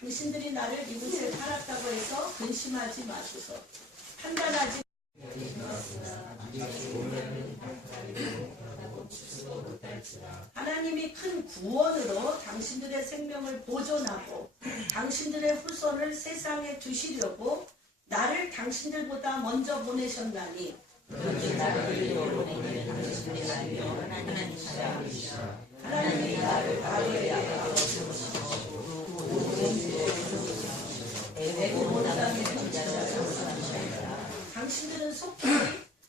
당신들이 나를 이곳에 팔았다고 해서 근심하지 마소서. 판단하지 하나님이 큰 구원으로 당신들의 생명을 보존하고 당신들의 후손을 세상에 두시려고 나를 당신들보다 먼저 보내셨나니 하나님이 나를 바로의 아버지로 당신들은 속히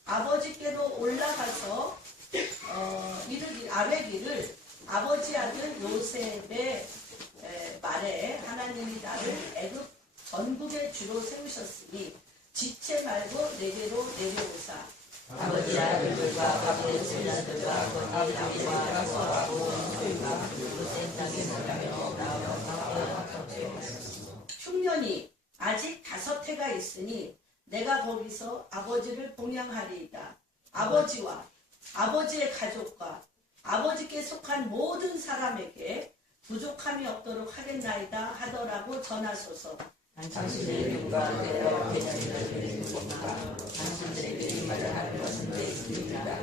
아버지께로 올라가서 이르기 아뢰기를 아버지 아들 요셉의 말에 하나님이 나를 애굽 전국의 주로 세우셨으니 지체 말고 내게로 내려오사 아버지 아들들과 아버지 제자들과 아버지 아버지와 서하고 소유가 요셉 땅에 살며 흉년이 아직 5해가 있으니 내가 거기서 아버지를 봉양하리이다. 아버지와 아버지의 가족과 아버지께 속한 모든 사람에게 부족함이 없도록 하겠나이다 하더라고 전하소서. 당신들의 눈과 때와 계산들의 눈과 당신들에게 이 말을 하는 것은 내 일이다.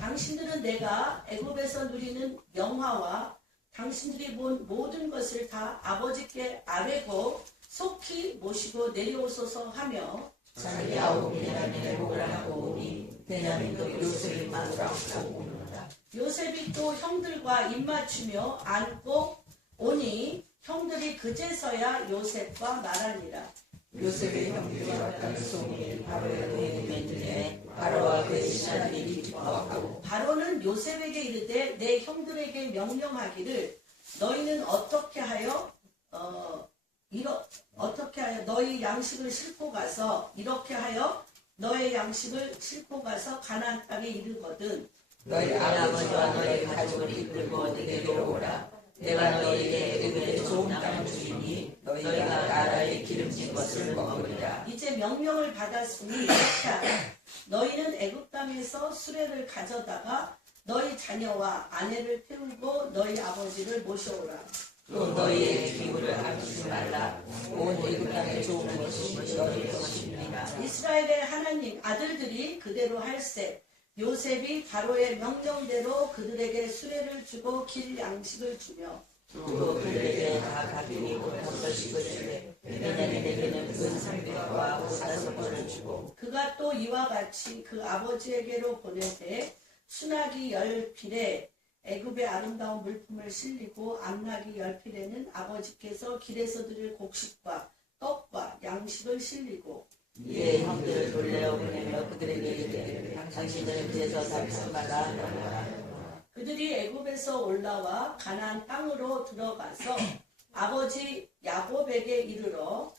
당신들은 내가 애굽에서 누리는 영화와 당신들이 본 모든 것을 다 아버지께 아뢰고 속히 모시고 내려오소서 하며 자기 9이나 내복을 하고 오니 베냐민도 요셉이 만나고 오는다. 요셉이 또 형들과 입맞추며 안고 오니 형들이 그제서야 요셉과 말하니라. 요셉의 형들과 왔다는 소문이 바로의 노예에 맺는데 바로와 그의 신하들이 기뻐하고 바로는 요셉에게 이르되 내 형들에게 명령하기를 너희는 어떻게 하여 너희 양식을 싣고 가서 이렇게 하여 너의 양식을 싣고 가서 가나안 땅에 이르거든 너희 아버지와 너희 가족을 이끌고 내게로 오라. 내가 너희에게 애굽의 좋은 땅을 주리니 너희가 나라의 기름진 것을 먹으리라. 이제 명령을 받았으니 이렇게 하라. 너희는 애굽 땅에서 수레를 가져다가 너희 자녀와 아내를 태우고 너희 아버지를 모셔오라. 또 너희의 기물을 아끼지 말라. 온 애굽 땅의 좋은 것이 너희 것입니다. 이스라엘의 하나님 아들들이 그대로 할세. 요셉이 바로의 명령대로 그들에게 수레를 주고 길 양식을 주며 또 그들에게 다 가비고 버섯식을 주되 베냐민에게는 은상백과 사슴벌을 주고 그가 또 이와 같이 그 아버지에게로 보내되 수나기 10필에 애굽의 아름다운 물품을 실리고 암나기 10필에는 아버지께서 길에서 드릴 곡식과 떡과 양식을 실리고 이에 형들을 돌려 보내며 그들에게 이르되 당신들은 그에서 살지 말라 하더라. 그들이 애굽에서 올라와 가나안 땅으로 들어가서 아버지 야곱에게 이르러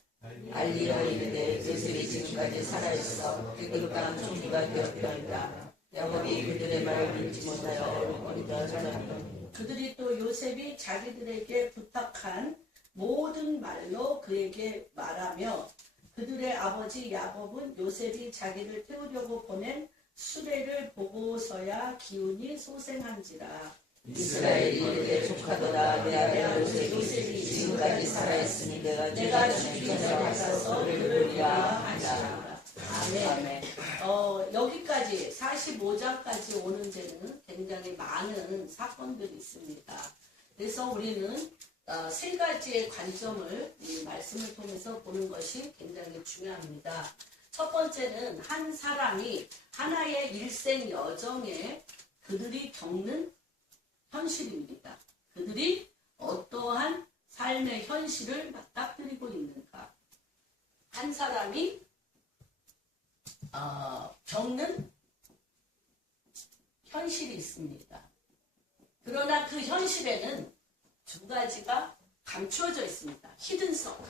알리어 이르되 요셉이 지금까지 살아있어 애굽 땅 총리가 되었더이다. 야곱이 그들의 말을 믿지 못하여 어머니가 전하니 그들이 또 요셉이 자기들에게 부탁한 모든 말로 그에게 말하며 그들의 아버지 야곱은 요셉이 자기를 태우려고 보낸 수레를 보고서야 기운이 소생한지라. 이스라엘이 이르되 조카도다. 내 아들 요셉이 지금까지 살아있으니 내가 죽기 전에 가서 그를 보리라 하니라. 아멘. 여기까지 45장까지 오는 데는 굉장히 많은 사건들이 있습니다. 그래서 우리는 3가지의 관점을 이 말씀을 통해서 보는 것이 굉장히 중요합니다. 첫 번째는 한 사람이 하나의 일생 여정에 그들이 겪는 현실입니다. 그들이 어떠한 삶의 현실을 맞닥뜨리고 있는가. 한 사람이 겪는 현실이 있습니다. 그러나 그 현실에는 2가지가 감추어져 있습니다. 히든 서클.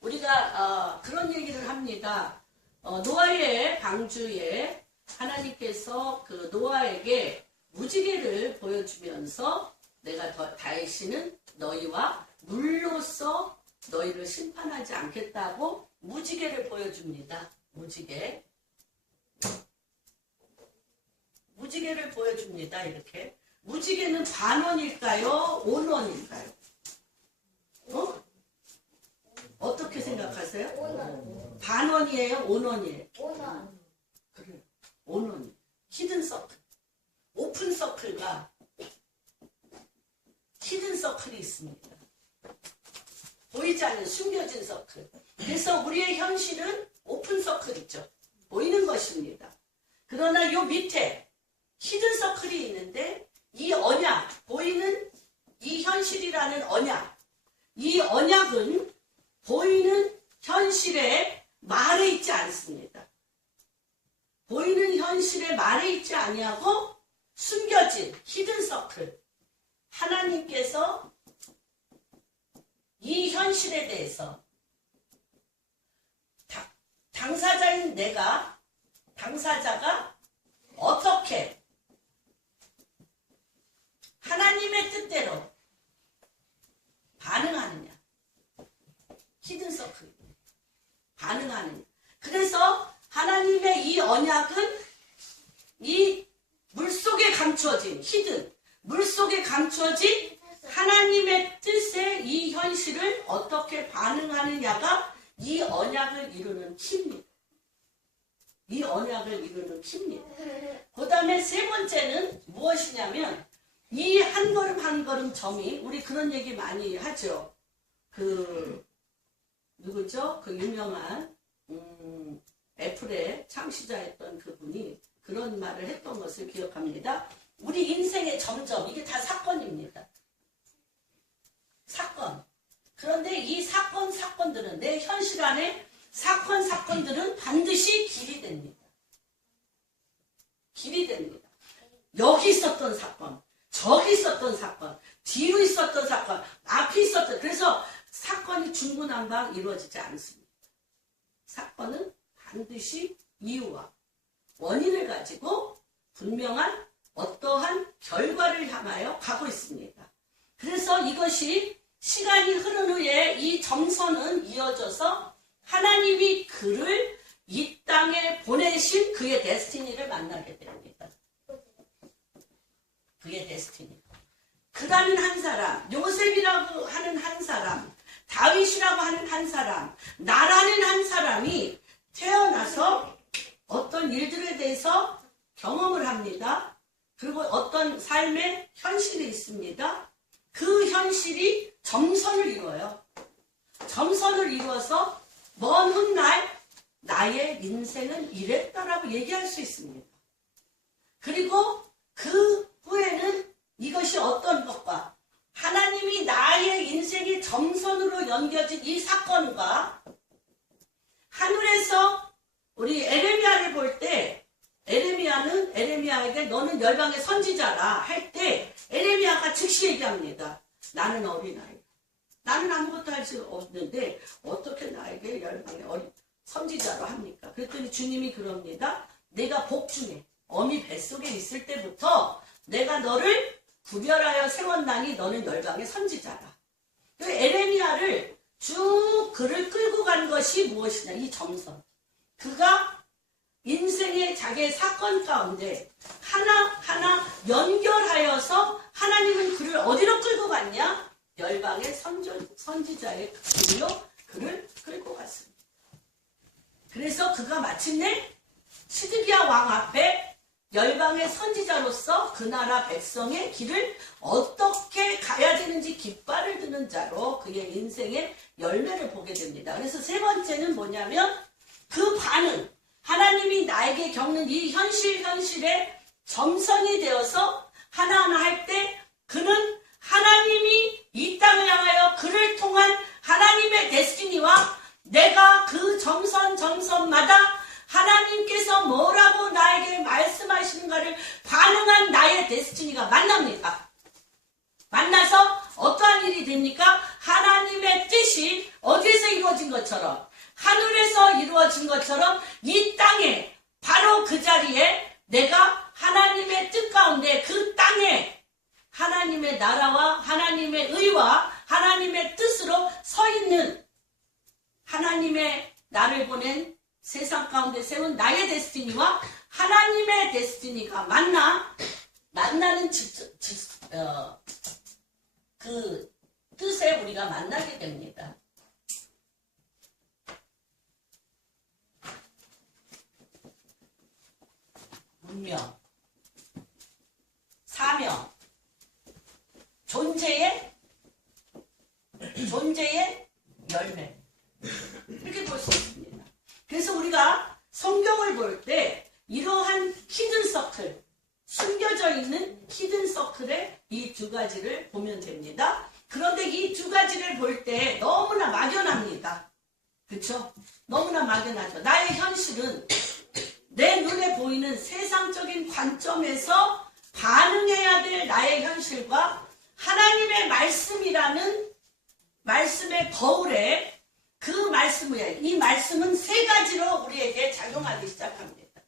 우리가 그런 얘기를 합니다. 노아의 방주에 하나님께서 그 노아에게 무지개를 보여주면서 내가 다시는 너희와 물로써 너희를 심판하지 않겠다고 무지개를 보여줍니다. 무지개를 보여줍니다. 이렇게. 무지개는 반원일까요? 온원일까요? 아세요? 5원. 반원이에요? 온원이에요? 5원. 그래요. 온원. 히든 서클. 오픈 서클과 히든 서클이 있습니다. 보이지 않는 숨겨진 서클. 그래서 우리의 현실은 오픈 서클이죠. 보이는 것입니다. 그러나 요 밑에 히든 서클이 있는데 이 언약, 보이는 이 현실이라는 언약, 이 언약은 보이는 현실의 말에 있지 않습니다. 보이는 현실의 말에 있지 아니하고 숨겨진 히든 서클. 하나님께서 이 현실에 대해서 당사자인 내가, 당사자가 어떻게 하나님의 뜻대로 반응하느냐. 히든 서클. 반응하느냐. 그래서 하나님의 이 언약은 이 물속에 감추어진 히든, 물속에 감추어진 하나님의 뜻에 이 현실을 어떻게 반응하느냐가 이 언약을 이루는 키입니다. 이 언약을 이루는 키입니다. 그 다음에 세 번째는 무엇이냐면 이 한 걸음 한 걸음 점이, 우리 그런 얘기 많이 하죠. 누구죠? 그 유명한 애플의 창시자였던 그분이 그런 말을 했던 것을 기억합니다. 우리 인생의 점점, 이게 다 사건입니다. 사건. 그런데 이 사건들은, 내 현실 안에 사건들은 반드시 길이 됩니다. 길이 됩니다. 여기 있었던 사건, 저기 있었던 사건, 뒤로 있었던 사건, 앞에 있었던, 그래서 사건이 중구난방 이루어지지 않습니다. 사건은 반드시 이유와 원인을 가지고 분명한 어떠한 결과를 향하여 가고 있습니다. 그래서 이것이 시간이 흐른 후에 이 점선은 이어져서 하나님이 그를 이 땅에 보내신 그의 데스티니를 만나게 됩니다. 그의 데스티니. 그라는 한 사람, 요셉이라고 하는 한 사람, 다윗이라고 하는 한 사람, 나라는 한 사람이 태어나서 어떤 일들에 대해서 경험을 합니다. 그리고 어떤 삶의 현실이 있습니다. 그 현실이 점선을 이루어요. 점선을 이루어서 먼 훗날 나의 인생은 이랬다라고 얘기할 수 있습니다. 그리고 그 후에는 이것이 어떤 것과 하나님이 나의 인생의 점선으로 연결진 이 사건과 하늘에서 우리 에레미야를 볼 때 에레미야는 에레미야에게 너는 열방의 선지자라 할 때 에레미야가 즉시 얘기합니다. 나는 어린아이. 나는 아무것도 할 수 없는데 어떻게 나에게 열방의 선지자로 합니까? 그랬더니 주님이 그럽니다. 내가 복중에 어미 뱃속에 있을 때부터 내가 너를 구별하여 세웠나니 너는 열방의 선지자라. 그 에레미야를 쭉 그를 끌고 간 것이 무엇이냐. 이 점선. 그가 인생의 자기의 사건 가운데 하나하나 연결하여서 하나님은 그를 어디로 끌고 갔냐? 열방의 선지자의 길로 그를 끌고 갔습니다. 그래서 그가 마침내 시드기야 왕 앞에 열방의 선지자로서 그 나라 백성의 길을 어떻게 가야 되는지 깃발을 드는 자로 그의 인생의 열매를 보게 됩니다. 그래서 세 번째는 뭐냐면 그 반응, 하나님이 나에게 겪는 이 현실에 점선이 되어서 하나하나 할 때 그는 하나님이 이 땅을 향하여 그를 통한 하나님의 데스티니와 내가 그 점선마다 하나님께서 뭐라고 나에게 말씀하시는가를 반응한 나의 데스티니가 만납니다. 만나서 어떠한 일이 됩니까? 하나님의 뜻이 어디에서 이루어진 것처럼, 하늘에서 이루어진 것처럼 이 땅에, 바로 그 자리에 내가 하나님의 뜻 가운데 그 땅에 하나님의 나라와 하나님의 의와 하나님의 뜻으로 서 있는, 하나님의 나를 보낸 세상 가운데 세운 나의 데스티니와 하나님의 데스티니가 만나는 그 뜻에 우리가 만나게 됩니다. 존재의 열매. 이렇게 볼 수 있습니다. 그래서 우리가 성경을 볼 때 이러한 히든 서클, 숨겨져 있는 히든 서클의 이 두 가지를 보면 됩니다. 그런데 이 두 가지를 볼 때 너무나 막연합니다. 그렇죠? 너무나 막연하죠. 나의 현실은 내 눈에 보이는 세상적인 관점에서 반응해야 될 나의 현실과 하나님의 말씀이라는 말씀의 거울에 그 말씀을, 이 말씀은 세 가지로 우리에게 작용하기 시작합니다.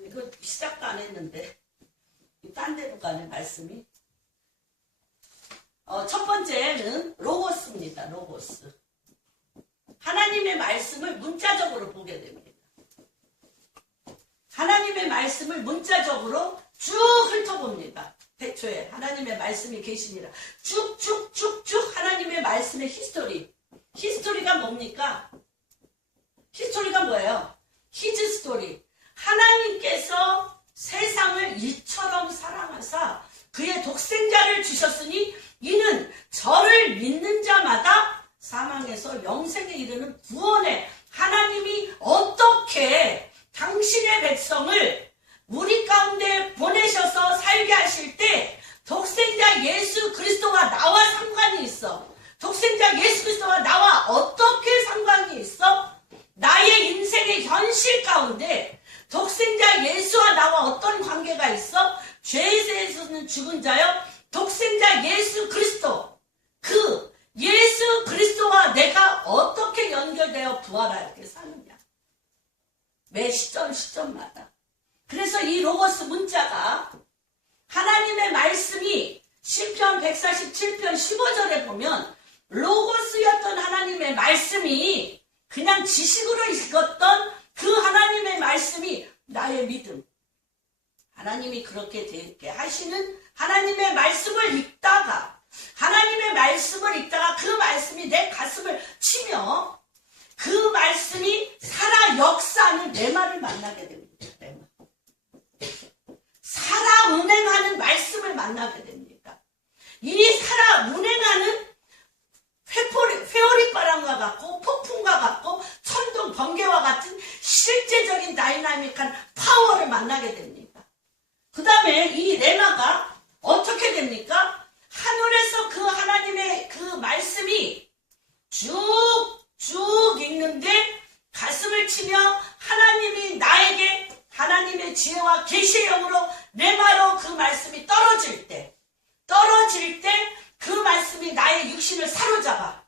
이거 시작도 안 했는데 딴 데로 가네 말씀이. 첫 번째는 로고스입니다. 로고스. 하나님의 말씀을 문자적으로 보게 됩니다. 하나님의 말씀을 문자적으로 쭉 훑어봅니다. 대초에 하나님의 말씀이 계시니라. 쭉쭉쭉쭉 하나님의 말씀의 히스토리. 히스토리가 뭡니까? 히스토리가 뭐예요? 히즈 스토리. 하나님께서 세상을 이처럼 사랑하사 그의 독생자를 주셨으니 이는 저를 믿는 자마다 사망에서 영생에 이르는 구원에 하나님이 어떻게 당신의 백성을 우리 가운데 보내셔서 살게 하실 때 독생자 예수 그리스도와 나와 상관이 있어. 독생자 예수 그리스도와 나와 어떻게 상관이 있어? 나의 인생의 현실 가운데 독생자 예수와 나와 어떤 관계가 있어? 죄에서는 죽은 자여 독생자 예수 그리스도, 그 예수 그리스도와 내가 어떻게 연결되어 부활하게 사느냐. 매 시점마다. 그래서 이 로고스 문자가 하나님의 말씀이 시편 147편 15절에 보면 로고스였던 하나님의 말씀이 그냥 지식으로 읽었던 그 하나님의 말씀이 나의 믿음. 하나님이 그렇게 되게 하시는 하나님의 말씀을 읽다가 그 말씀이 내 가슴을 치며 그 말씀이 살아 역사하는 레마를 만나게 됩니다. 레마. 살아 운행하는 말씀을 만나게 됩니다. 이 살아 운행하는 회오리바람과 같고 폭풍과 같고 천둥 번개와 같은 실제적인 다이나믹한 파워를 만나게 됩니다. 그 다음에 이 레마가 어떻게 됩니까? 하늘에서 그 하나님의 그 말씀이 쭉 읽는데 가슴을 치며 하나님이 나에게 하나님의 지혜와 계시의 영으로 레마로 그 말씀이 떨어질 때 그 말씀이 나의 육신을 사로잡아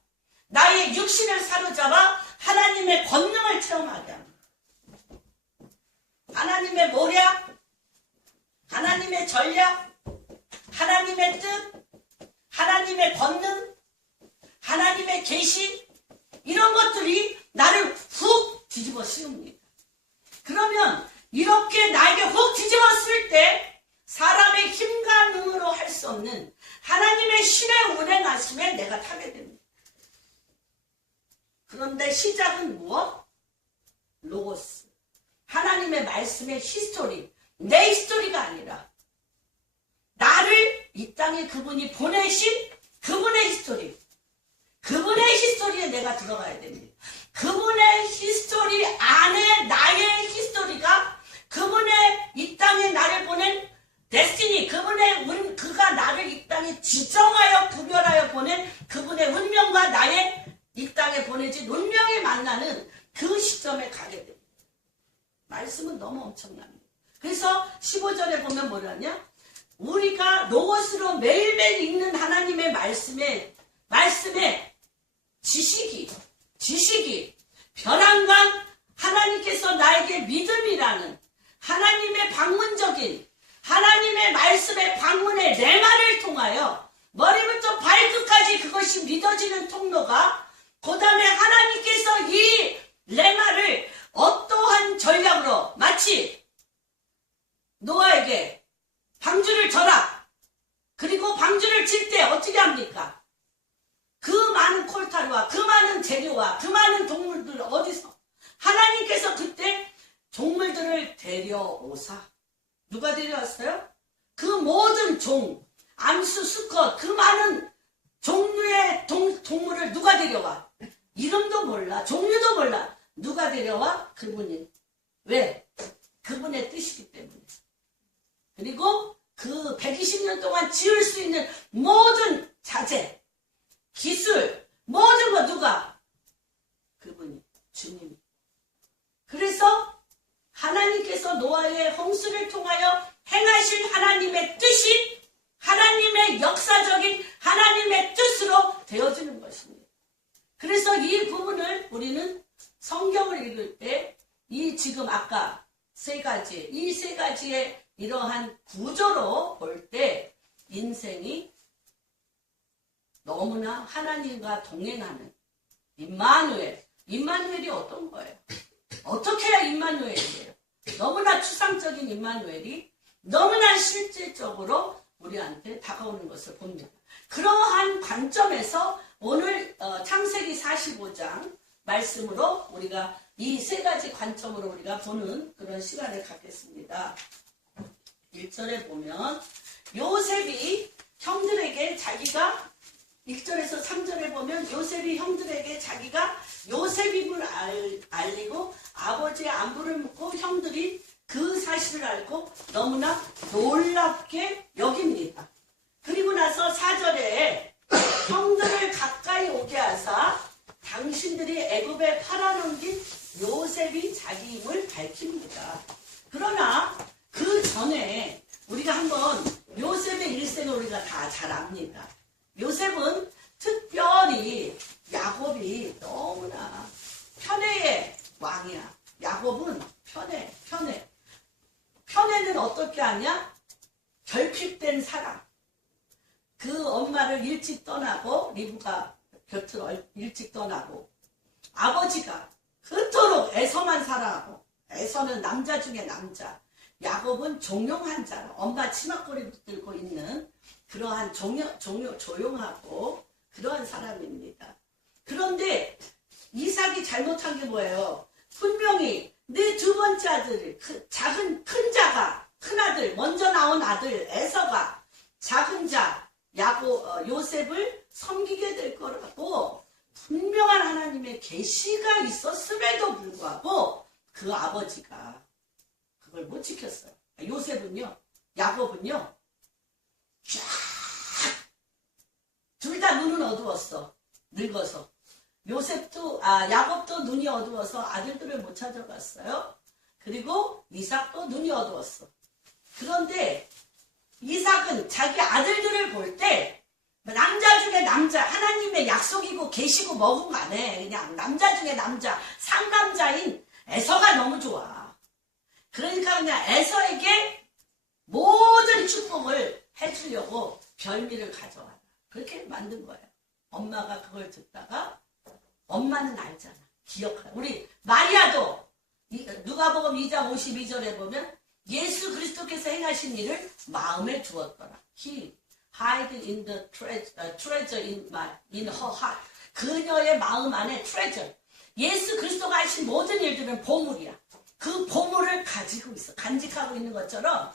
하나님의 권능을 체험하게 합니다. 하나님의 모략, 하나님의 전략, 하나님의 뜻, 하나님의 권능, 하나님의 계시, 이런 것들이 나를 훅 뒤집어 씌웁니다. 그러면 이렇게 나에게 훅 뒤집었을 때 사람의 힘과 능으로 할 수 없는 하나님의 신의 운행하심에 내가 타게 됩니다. 그런데 시작은 무엇? 로고스. 하나님의 말씀의 히스토리. 내 히스토리가 아니라 나를 이 땅에 그분이 보내신 그분의 히스토리. 그분의 히스토리에 내가 들어가야 됩니다. 그분의 히스토리 안에 나의 히스토리가 그분의 이 땅에 나를 보낸 데스티니, 그가 나를 이 땅에 지정하여 구별하여 보낸 그분의 운명과 나의 이 땅에 보내진 운명이 만나는 그 시점에 가게 됩니다. 말씀은 너무 엄청납니다. 그래서 15절에 보면 뭐라냐? 우리가 로고스로 매일매일 읽는 하나님의 말씀에 지식이 벼랑간 하나님께서 나에게 믿음이라는 하나님의 방문적인 하나님의 말씀의 방문의 레마를 통하여 머리부터 발끝까지 그것이 믿어지는 통로가, 그 다음에 하나님께서 이 레마를 어떠한 전략으로 마치 노아에게 방주를 져라. 그리고 방주를 칠 때 어떻게 합니까? 그 많은 콜타르와 그 많은 재료와 그 많은 동물들 어디서? 하나님께서 그때 동물들을 데려오사. 누가 데려왔어요? 그 모든 종, 암수, 수컷, 그 많은 많은 종류의 동물을 누가 데려와? 이름도 몰라. 종류도 몰라. 누가 데려와? 그분이. 왜? 그분의 뜻이기 때문에. 그리고 그 120년 동안 지을 수 있는 모든 자재, 기술, 모든 거 누가? 그분이. 주님이. 그래서 하나님께서 노아의 홍수를 통하여 행하실 하나님의 뜻이 하나님의 역사적인 하나님의 뜻으로 되어지는 것입니다. 그래서 이 부분을 우리는 성경을 읽을 때 이 지금 아까 이 세 가지의 이러한 구조로 볼 때 인생이 너무나 하나님과 동행하는 임마누엘이 어떤 거예요? 어떻게 해야 임마누엘이에요? 너무나 추상적인 임마누엘이 너무나 실질적으로 우리한테 다가오는 것을 봅니다. 그러한 관점에서 오늘 창세기 45장 말씀으로 우리가 이 세 가지 관점으로 우리가 보는 그런 시간을 갖겠습니다. 1절에 보면 요셉이 형들에게 자기가 1절에서 3절에 보면 요셉이 형들에게 자기가 요셉임을 알리고 아버지의 안부를 묻고 형들이 그 사실을 알고 너무나 놀랍게 여깁니다. 그리고 나서 4절에 형들을 가까이 오게 하사 당신들이 애굽에 팔아넘긴 요셉이 자기임을 밝힙니다. 그러나 그 전에 우리가 한번 요셉의 일생을 우리가 다 잘 압니다. 요셉은 특별히 야곱이 너무나 편애의 왕이야. 야곱은 편애. 편애는 어떻게 하냐? 결핍된 사람. 그 엄마를 일찍 떠나고 리브가 곁을 일찍 떠나고 아버지가 그토록 에서만 살아가고 에서는 남자 중에 남자. 야곱은 종용한 자로 엄마 치마꼬리 붙들고 있는 그러한 조용하고 그러한 사람입니다. 그런데 이삭이 잘못한 게 뭐예요? 분명히 내 두 번째 아들, 큰 자가, 큰 아들, 먼저 나온 아들 에서가 작은 자 요셉을 섬기게 될 거라고 분명한 하나님의 계시가 있었음에도 불구하고 그 아버지가 그걸 못 지켰어요. 요셉은요, 야곱은요, 둘 다 눈은 어두웠어. 늙어서. 야곱도 눈이 어두워서 아들들을 못 찾아갔어요. 그리고 이삭도 눈이 어두웠어. 그런데 이삭은 자기 아들들을 볼 때 남자 중에 남자, 하나님의 약속이고 계시고 뭐고 간에 그냥 남자 중에 남자, 상남자인 에서가 너무 좋아. 그러니까 그냥 에서에게 모든 축복을 해주려고 별미를 가져와라. 그렇게 만든 거예요. 엄마가 그걸 듣다가 엄마는 알잖아. 기억하라. 우리 마리아도 누가복음 2장 52절에 보면 예수 그리스도께서 행하신 일을 마음에 두었더라. He hid in the treasure in her heart. 그녀의 마음 안에 treasure. 예수 그리스도가 하신 모든 일들은 보물이야. 그 보물을 가지고 있어. 간직하고 있는 것처럼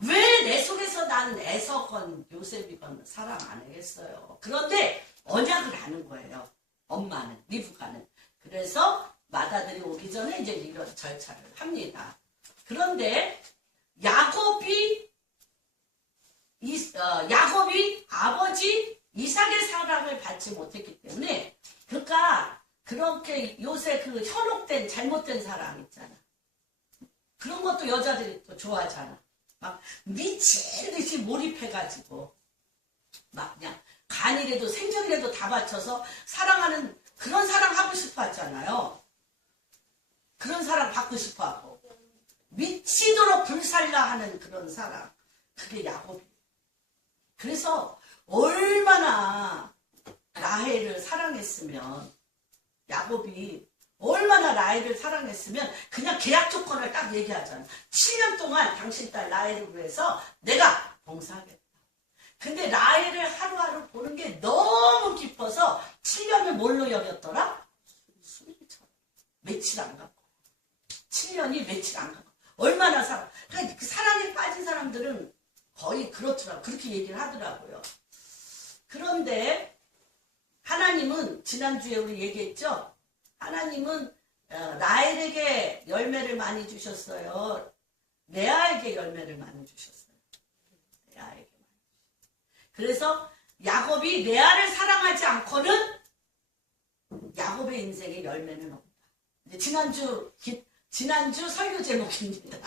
왜 내 속에서 나는 에서건 요셉이건 사랑 안 하겠어요. 그런데 언약을 하는 거예요. 엄마는, 리브가는. 그래서 맏아들이 오기 전에 이제 이런 절차를 합니다. 그런데 야곱이 아버지 이삭의 사랑을 받지 못했기 때문에 그러니까 그렇게 요새 그 현혹된 잘못된 사랑 있잖아. 그런 것도 여자들이 또 좋아하잖아. 막 미친 듯이 몰입해가지고 막 그냥 간이라도 생명이라도 다 바쳐서 사랑하는 그런 사랑 하고 싶어 하잖아요. 그런 사랑 받고 싶어 하고 미치도록 불살라 하는 그런 사랑. 그게 야곱이에요. 그래서 얼마나 라헬을 사랑했으면 야곱이 얼마나 라헬을 사랑했으면 그냥 계약 조건을 딱 얘기하잖아. 7년 동안 당신 딸 라헬을 위해서 내가 봉사하겠다. 근데 라헬을 하루하루 보는 게 너무 기뻐서 7년을 뭘로 여겼더라? 술처럼. 며칠 안 가고. 7년이 며칠 안 가고. 얼마나 그러니까 그 사랑에 빠진 사람들은 거의 그렇더라고요. 그렇게 얘기를 하더라고요. 그런데 하나님은 지난주에 우리 얘기했죠. 하나님은 라헬에게 열매를 많이 주셨어요. 레아에게 열매를 많이 주셨어요. 레아에게 많이. 그래서 야곱이 레아를 사랑하지 않고는 야곱의 인생에 열매는 없다. 지난주 설교 제목입니다.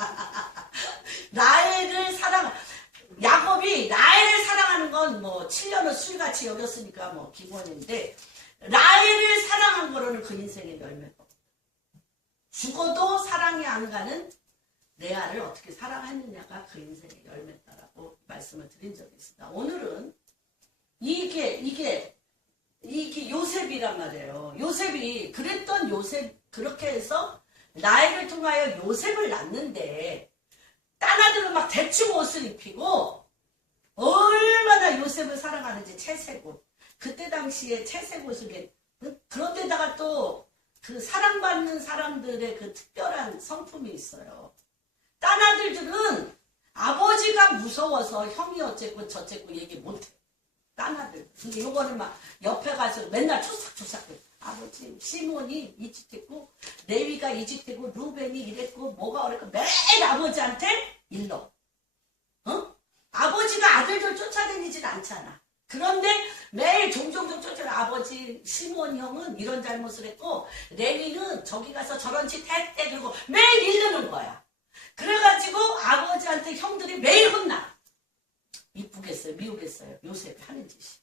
야곱이 라헬을 사랑하는 건 뭐 7년을 술같이 여겼으니까 뭐 기본인데, 라헬을 사랑한 거로는 그 인생에 열매가 없다. 죽어도 사랑이 안 가는 레아를 어떻게 사랑했느냐가 그 인생의 열매다라고 말씀을 드린 적이 있습니다. 오늘은 이게 요셉이란 말이에요. 요셉이 그렇게 해서 라헬을 통하여 요셉을 낳는데, 딴 아들은 막 대충 옷을 입히고 얼마나 요셉을 사랑하는지. 채색옷, 그때 당시에 채색옷을, 그런데다가 또 그 사랑받는 사람들의 그 특별한 성품이 있어요. 딴 아들들은 아버지가 무서워서 형이 어쨌고 저쨌고 얘기 못해. 딴 아들. 근데 요거는 막 옆에 가서 맨날 초삭초삭해. 아버지 시몬이 이 짓 했고, 레위가 이 짓 했고, 루벤이 이랬고, 뭐가 어랬고, 매일 아버지한테 일러. 아버지가 아들들 쫓아다니진 않잖아. 그런데 매일 종종 쫓아가. 아버지 시몬 형은 이런 잘못을 했고, 레위는 저기 가서 저런 짓 했대. 그러고 매일 이르는 거야. 그래가지고 아버지한테 형들이 매일 혼나. 이쁘겠어요, 미우겠어요, 요셉이 하는 짓이.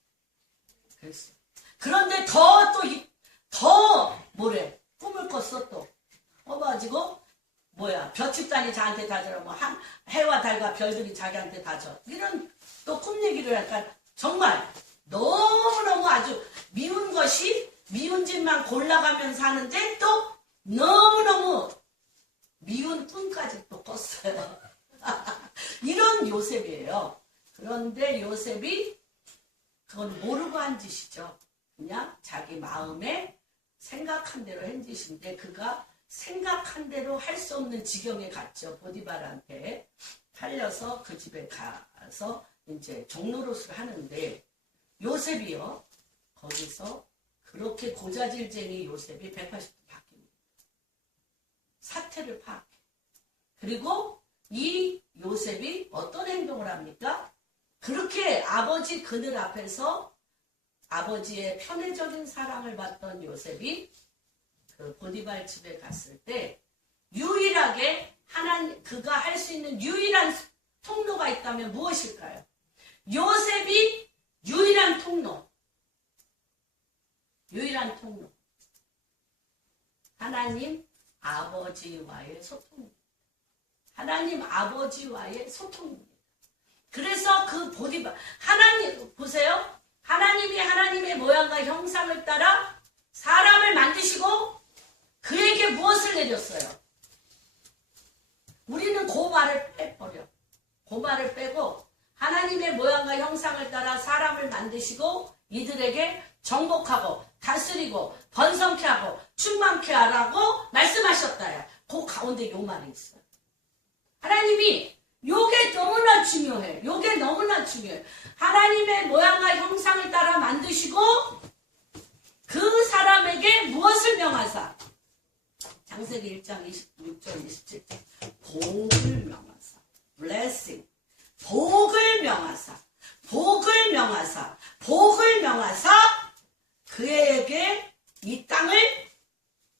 그랬어요. 그런데 더 뭐래, 꿈을 꿨어. 또 가지고 벼집단이 자한테 다져라, 뭐 해와 달과 별들이 자기한테 다져, 이런 또 꿈 얘기를 할까. 정말 너무너무 아주 미운 것이 미운 짓만 골라가면서 하는데, 또 너무너무 미운 꿈까지 또 꿨어요. 이런 요셉이에요. 그런데 요셉이 그건 모르고 한 짓이죠. 그냥 자기 마음에 생각한 대로 한 짓인데, 그가 생각한 대로 할 수 없는 지경에 갔죠. 보디발한테 팔려서 그 집에 가서 이제 종노릇을 하는데, 요셉이요, 거기서 그렇게 고자질쟁이 요셉이 180도 바뀝니다. 사태를 파악해. 그리고 이 요셉이 어떤 행동을 합니까? 그렇게 아버지 그늘 앞에서 아버지의 편애적인 사랑을 받던 요셉이 그 보디발 집에 갔을 때, 유일하게 그가 할 수 있는 유일한 통로가 있다면 무엇일까요? 요셉이 유일한 통로. 하나님 아버지와의 소통입니다. 하나님 아버지와의 소통입니다. 그래서 그 보디발, 하나님 보세요. 하나님이 하나님의 모양과 형상을 따라 사람을 만드시고 그에게 무엇을 내렸어요? 우리는 그 말을 빼버려. 그 말을 빼고 하나님의 모양과 형상을 따라 사람을 만드시고 이들에게 정복하고 다스리고 번성케 하고 충만케 하라고 말씀하셨다요. 그 가운데 요 말이 있어요. 하나님이 요게 너무나 중요해. 하나님의 모양과 형상을 따라 만드시고 그 사람에게 무엇을 명하사? 창세기 1장 26절 27절. 복을 명하사. blessing. 복을 명하사 그에게 이 땅을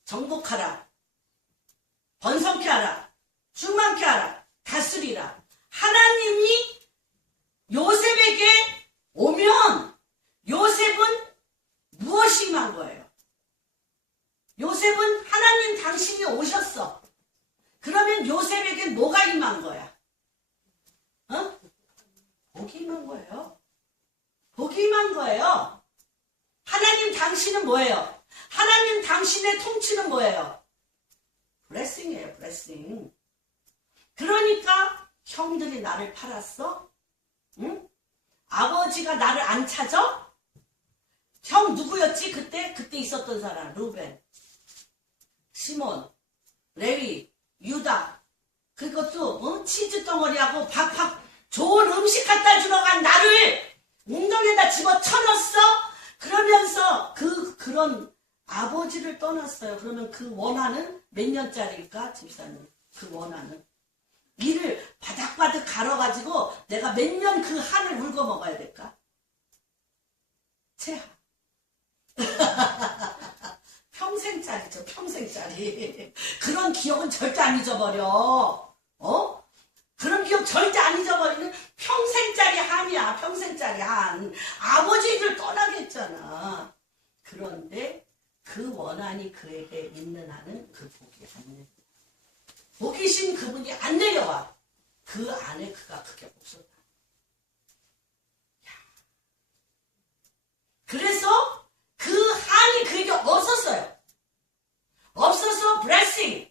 정복하라, 번성케 하라, 충만케 하라, 다스리라. 하나님이 요셉에게 오면 요셉은 무엇이 임한 거예요? 요셉은 하나님 당신이 오셨어. 그러면 요셉에게 뭐가 임한 거야? 복이 임한 거예요. 복이 임한 거예요. 하나님 당신은 뭐예요? 하나님 당신의 통치는 뭐예요? 블레싱이에요, 블레싱. 그러니까 형들이 나를 팔았어? 응? 아버지가 나를 안 찾아? 형 누구였지? 그때 있었던 사람. 루벤, 시몬, 레위, 유다. 그것도 치즈 덩어리하고 좋은 음식 갖다 주러 간 나를 웅덩이에다 집어 쳐넣었어? 그러면서 그런 아버지를 떠났어요. 그러면 그 원한은 몇 년짜리일까? 집사님. 그 원한은. 이를 바닥바닥 갈아가지고 내가 몇 년 그 한을 울고 먹어야 될까? 채하. 평생짜리죠. 평생짜리. 그런 기억은 절대 안 잊어버려. 그런 기억 절대 안 잊어버리는 평생짜리 한이야. 평생짜리 한. 아버지를 떠나게 했잖아. 그런데 그 원한이 그에게 있는 한은 그 복이 안 내려와. 복이신 그분이 안 내려와. 그 안에 그가 크게 없었다. 그래서 그 한이 그에게 없었어요. 없어서 blessing.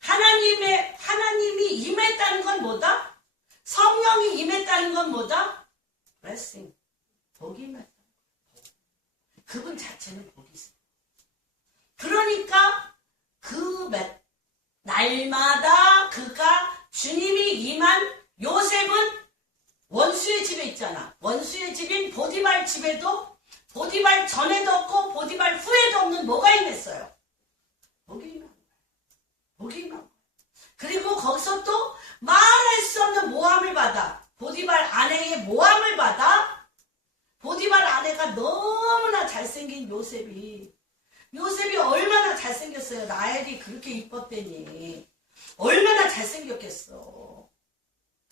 하나님이 임했다는 건 뭐다? 성령이 임했다는 건 뭐다? blessing. 복이 임했다. 그분 자체는 복이 있어요. 그러니까 그 날마다 그가 주님이 임한 요셉은 원수의 집에 있잖아. 원수의 집인 보디발 집에도 보디발 전에도 없고 보디발 후에도 없는 뭐가 임했어요? 복이 임한 거야. 복이 임한 거야. 그리고 거기서 또 말할 수 없는 모함을 받아. 보디발 아내의 모함을 받아. 보디발 아내가 너무나 잘생긴 요셉이 얼마나 잘생겼어요. 라헬이 그렇게 이뻤대니 얼마나 잘생겼겠어.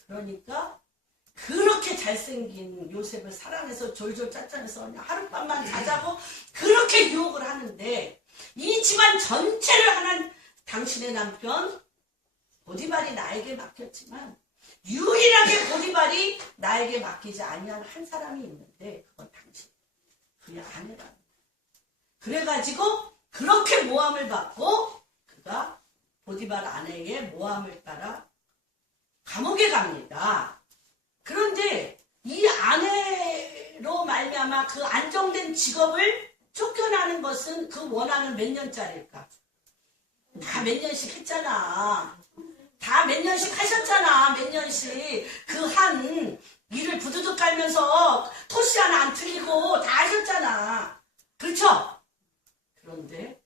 그러니까 그렇게 잘생긴 요셉을 사랑해서 졸졸 짜짜면서 그냥 하룻밤만 자자고 그렇게 유혹을 하는데 이 집안 전체를 하는 당신의 남편 보디발이 나에게 맡겼지만 유일하게 보디발이 나에게 맡기지 아니한 한 사람이 있는데 그건 당신. 그냥 아내라는 거야. 그래가지고 그렇게 모함을 받고 그가 보디발 아내의 모함을 따라 감옥에 갑니다. 그런데 이 아내로 말미암아 그 안정된 직업을 쫓겨나는 것은 그 원한은 몇 년짜리일까? 다 몇 년씩 했잖아. 다 몇 년씩 하셨잖아. 몇 년씩 그 한 일을 부두둑 깔면서 토시 하나 안 틀리고 다 하셨잖아. 그렇죠? 그런데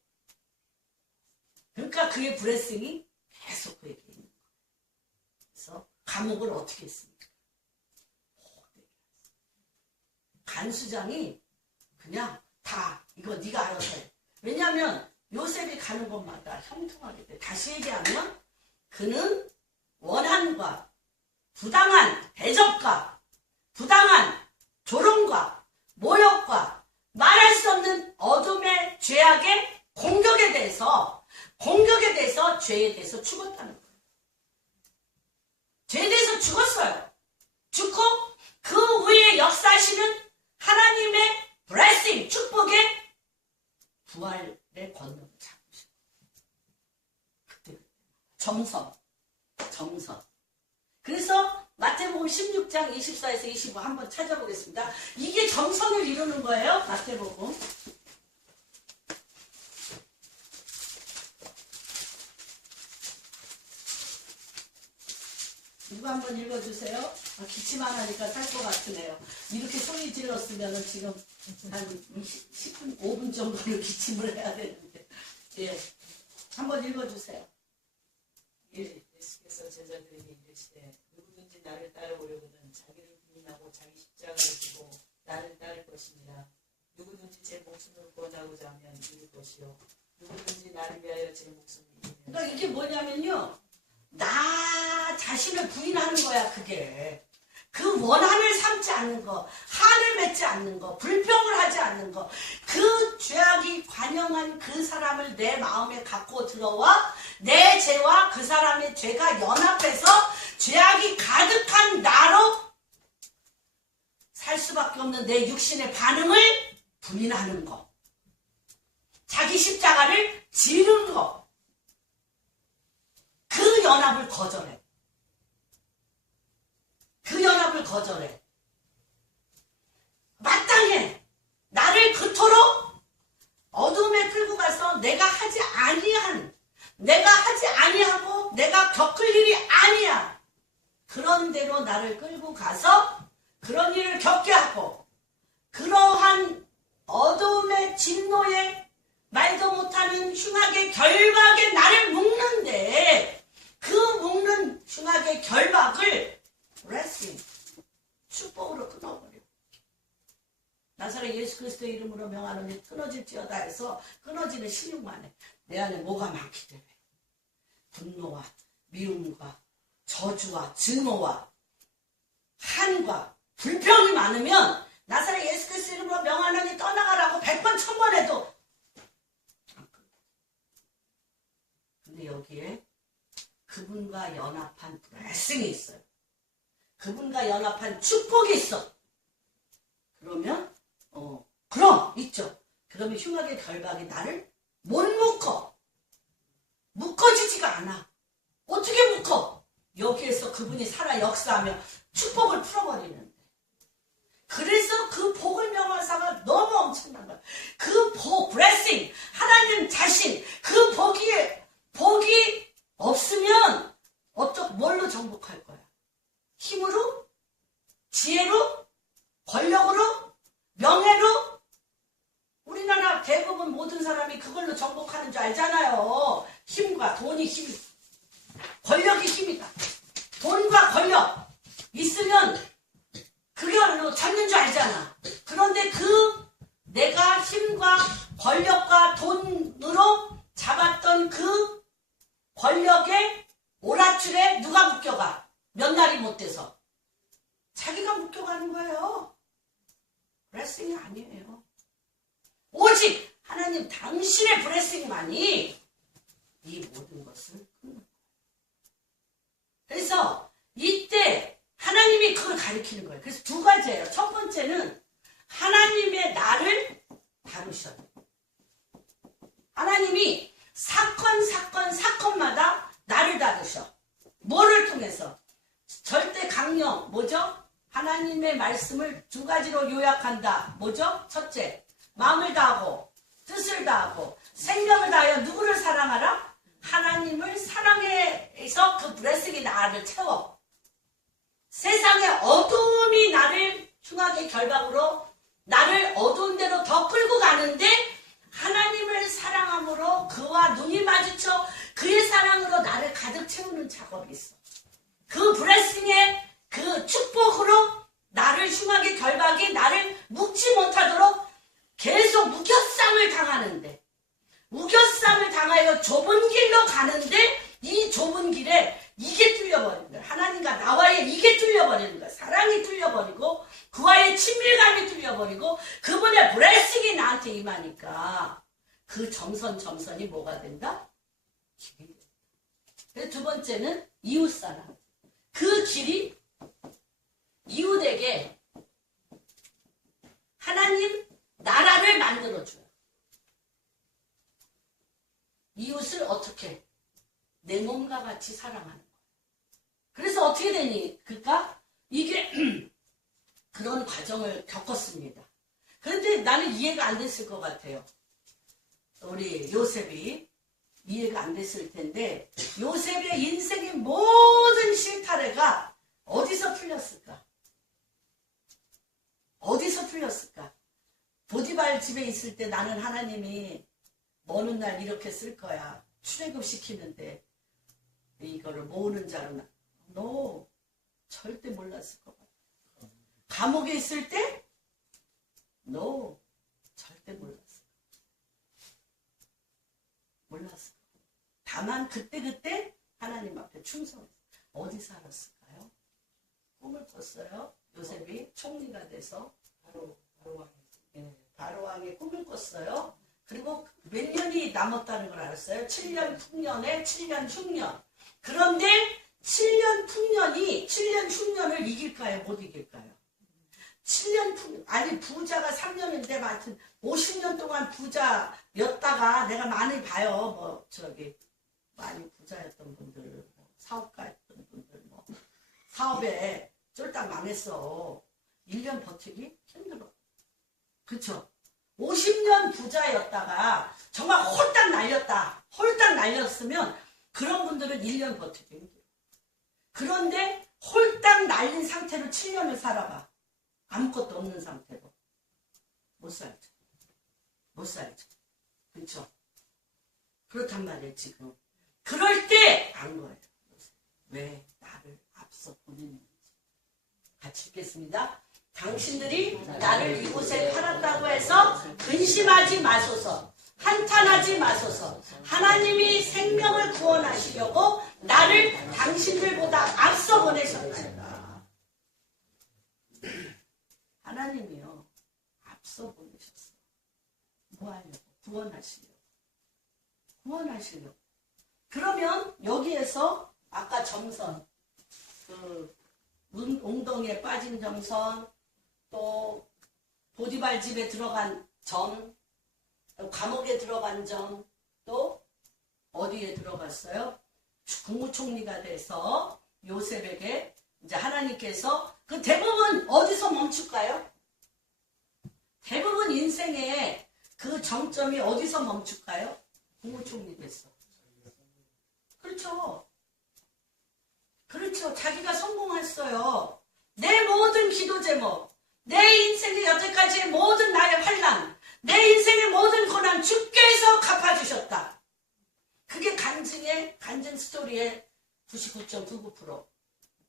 그러니까 그의 블레싱이 계속 그에게 있는 거예요. 그래서 감옥을 어떻게 했습니까? 간수장이 그냥 다 이거 네가 알아서 해. 왜냐하면 요셉이 가는 곳마다 형통하게 돼. 다시 얘기하면 그는 원한과 부당한 대접과 부당한 조롱과 모욕과 말할 수 없는 어둠의 죄악의 공격에 대해서 죄에 대해서 죽었다는 거예요. 죄에 대해서 죽었어요. 죽고 그 후에 역사하시는 하나님의 blessing, 축복의 부활의 권능을 잡으시고 그때 정성. 그래서 마태복음 16장 24에서 25 한번 찾아보겠습니다. 이게 정성을 이루는 거예요. 마태복음. 누가 한번 읽어주세요. 기침 안 하니까 살 것 같으네요. 이렇게 소리 질렀으면 지금 한 10분, 5분 정도는 기침을 해야 되는데. 예. 한번 읽어주세요. 예, 예수께서 제자들에게 이르시되 누구든지 나를 따라오려거든 자기를 부인하고 자기 십자가를 지고 나를 따를 것입니다. 누구든지 제 목숨을 구원하고자 하면 이룰 것이요 누구든지 나를 위하여 제 목숨을 잃으면 그러니까 이게 뭐냐면요. 나 자신을 부인하는 거야. 그게. 그 원한을 삼지 않는 거, 한을 맺지 않는 거, 불평을 하지 않는 거, 그 죄악이 관영한 그 사람을 내 마음에 갖고 들어와 내 죄와 그 사람의 죄가 연합해서 죄악이 가득한 나로 살 수밖에 없는 내 육신의 반응을 부인하는 거, 자기 십자가를 지는 거, 그 연합을 거절해. 그 연합을 거절해. 마땅해. 나를 그토록 어둠에 끌고 가서 내가 하지 아니하고 내가 겪을 일이 아니야. 그런 대로 나를 끌고 가서 그런 일을 겪게 하고 예수 그리스도의 이름으로 명하노니 끊어질지어다 해서 끊어지는 신용만 해. 내 안에 뭐가 많기 때문에. 분노와 미움과 저주와 증오와 한과 불평이 많으면 나사렛 예수 그리스도 이름으로 명하노니 떠나가라고 100번 1000번 해도 근데 여기에 그분과 연합한 블레싱이 있어요. 그분과 연합한 축복이 있어. 그러면 그럼 있죠. 그러면 흉악의 결박이 나를 못 묶어지지가 않아. 어떻게 묶어? 여기에서 그분이 살아 역사하며 축복을 풀어버리는데. 그래서 그 복을 명하사가 너무 엄청난 거야. 그 복, 블레싱, 하나님 자신, 그 복이 없으면 뭘로 정복할 거야? 힘으로? 지혜로? 권력으로? 명예로? 우리나라 대부분 모든 사람이 그걸로 정복하는 줄 알잖아요. 힘과 돈이 힘이, 권력이 힘이다. 돈과 권력 있으면 그걸로 잡는 줄 알잖아. 그런데 내가 힘과 권력과 돈으로 잡았던 그 권력의 오랏줄에 누가 묶여가? 몇 날이 못 돼서. 자기가 묶여가는 거예요. 블레싱이 아니에요. 오직 하나님 당신의 블레싱만이 이 모든 것을 끊는 거예요. 그래서 이때 하나님이 그걸 가리키는 거예요. 그래서 두 가지예요. 첫 번째는 하나님의 나를 다루셔야 돼요. 하나님이 사건마다 나를 다루셔. 뭐를 통해서? 절대 강령, 뭐죠? 하나님의 말씀을 두 가지로 요약한다. 뭐죠? 첫째, 마음을 다하고 뜻을 다하고 생명을 다하여 누구를 사랑하라? 하나님을 사랑해서 그 블레싱이 나를 채워. 세상의 어두움이 나를 흉악의 결박으로 나를 어두운 데로 더 끌고 가는데 하나님을 사랑함으로 그와 눈이 마주쳐 그의 사랑으로 나를 가득 채우는 작업이 있어. 그 블레싱의 그 축복으로 나를 흉악의 결박이 나를 묶지 못하도록 계속 무결sam을 당하는데 무결sam을 당하여 좁은 길로 가는데 이 좁은 길에 이게 뚫려버리는 거야. 하나님과 나와의 이게 뚫려버리는 거야. 사랑이 뚫려버리고 그와의 친밀감이 뚫려버리고 그분의 블레싱이 나한테 임하니까 그 점선이 뭐가 된다? 길이 된다. 그래서 두 번째는 이웃사랑. 그 길이 이웃에게 하나님 나라를 만들어줘요. 이웃을 어떻게? 내 몸과 같이 사랑하는 거예요. 그래서 어떻게 되니? 그러니까 이게 그런 과정을 겪었습니다. 그런데 나는 이해가 안 됐을 것 같아요. 우리 요셉이 이해가 안 됐을 텐데 요셉의 인생의 모든 실타래가 어디서 풀렸을까? 어디서 풀렸을까? 보디발 집에 있을 때 나는 하나님이 어느 날 이렇게 쓸 거야. 출애굽 시키는데 이거를 모으는 자로 너 절대 몰랐을 것 같아. 감옥에 있을 때 너 절대 몰랐을 거야. 다만 그때 하나님 앞에 충성했어. 어디서 알았을까요? 꿈을 꿨어요. 요셉이 총리가 돼서 바로 왕의 꿈을 꿨어요. 그리고 몇 년이 남았다는 걸 알았어요. 7년 풍년에 7년 흉년. 그런데 7년 흉년을 이길까요? 못 이길까요? 7년 풍년, 아니 부자가 3년인데 하여튼 50년 동안 부자였다가 내가 많이 봐요. 많이 부자였던 분들, 사업가였던 분들, 사업에 쫄딱 망했어. 1년 버티기 힘들어. 그쵸? 50년 부자였다가 정말 홀딱 날렸으면 그런 분들은 1년 버티기 힘들어. 그런데 홀딱 날린 상태로 7년을 살아봐. 아무것도 없는 상태로. 못 살죠. 그쵸? 그렇단 말이에요, 지금. 그럴 때 안 거예요. 왜 나를 앞서 보내는지. 같이 읽겠습니다. 당신들이 나를 이곳에 팔았다고 해서 근심하지 마소서. 한탄하지 마소서. 하나님이 생명을 구원하시려고 나를 당신들보다 앞서 보내셨나이다. 하나님이요, 앞서 보내셨어. 뭐 하려고? 구원하시려고. 구원하시려고. 그러면 여기에서 아까 점선, 그 웅덩이에 빠진 점선, 또 보디발 집에 들어간 점, 감옥에 들어간 점, 또 어디에 들어갔어요? 국무총리가 돼서 요셉에게 이제 하나님께서 그 대부분 어디서 멈출까요? 대부분 인생의 그 정점이 어디서 멈출까요? 국무총리 됐어. 그렇죠. 그렇죠. 자기가 성공했어요. 내 모든 기도 제목, 내 인생의 여태까지의 모든 나의 환난, 내 인생의 모든 고난 주께서 갚아주셨다. 그게 간증 스토리의 99.99%.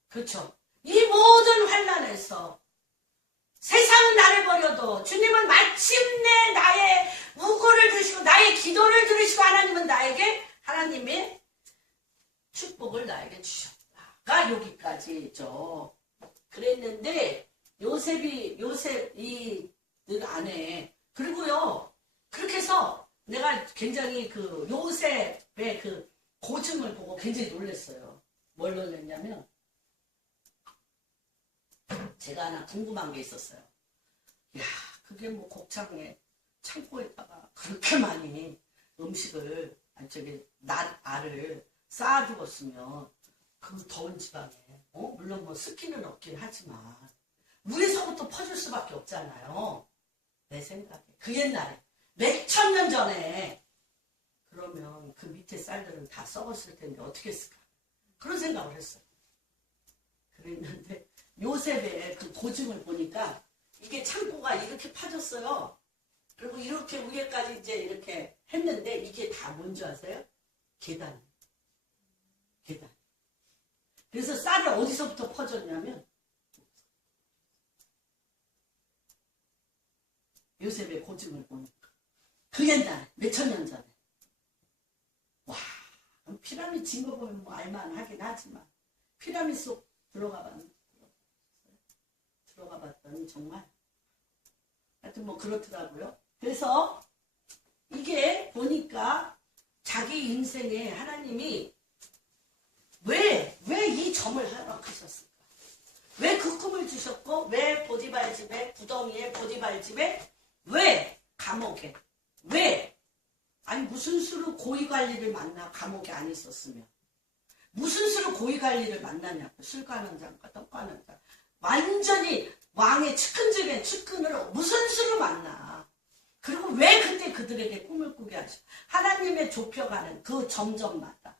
그렇죠. 이 모든 환난에서 세상은 나를 버려도 주님은 마침내 나의 우고를 들으시고 나의 기도를 들으시고 하나님은 나에게 하나님의 축복을 나에게 주셨다가 여기까지죠. 그랬는데 요셉 늘 안에 그리고요 그렇게 해서 내가 굉장히 그 요셉의 그 고증을 보고 굉장히 놀랐어요. 뭘 놀랐냐면 제가 하나 궁금한 게 있었어요. 야, 그게 뭐 곱창에 창고에다가 그렇게 많이 음식을 알을 쌓아두었으면 그 더운 지방에 물론 뭐 습기는 없긴 하지만 위에서부터 퍼질 수밖에 없잖아요. 내 생각에 그 옛날에 몇천 년 전에 그러면 그 밑에 쌀들은 다 썩었을 텐데 어떻게 했을까 그런 생각을 했어요. 그랬는데 요셉의 그 고증을 보니까 이게 창고가 이렇게 파졌어요. 그리고 이렇게 위에까지 이제 이렇게 했는데 이게 다 뭔지 아세요? 계단. 그래서 쌀을 어디서부터 퍼졌냐면 요셉의 고증을 보니까 그 옛날 몇천 년 전에 와 피라미드 진 거 보면 뭐 알만하긴 하지만 피라미드 속 들어가 봤더니 정말 하여튼 뭐 그렇더라고요. 그래서 이게 보니까 자기 인생에 하나님이 왜 이 점을 허락하셨을까? 왜 그 꿈을 주셨고 왜 보디발 집에 구덩이에 보디발 집에 왜 감옥에 왜 아니 무슨 수로 고위관리를 만나 감옥에 안 있었으면 무슨 수로 고위관리를 만나냐고 술 가는 장과 떡 가는 장 완전히 왕의 측근집에 측근을 무슨 수로 만나 그리고 왜 그때 그들에게 꿈을 꾸게 하셔 하나님의 좁혀가는 그 점점마다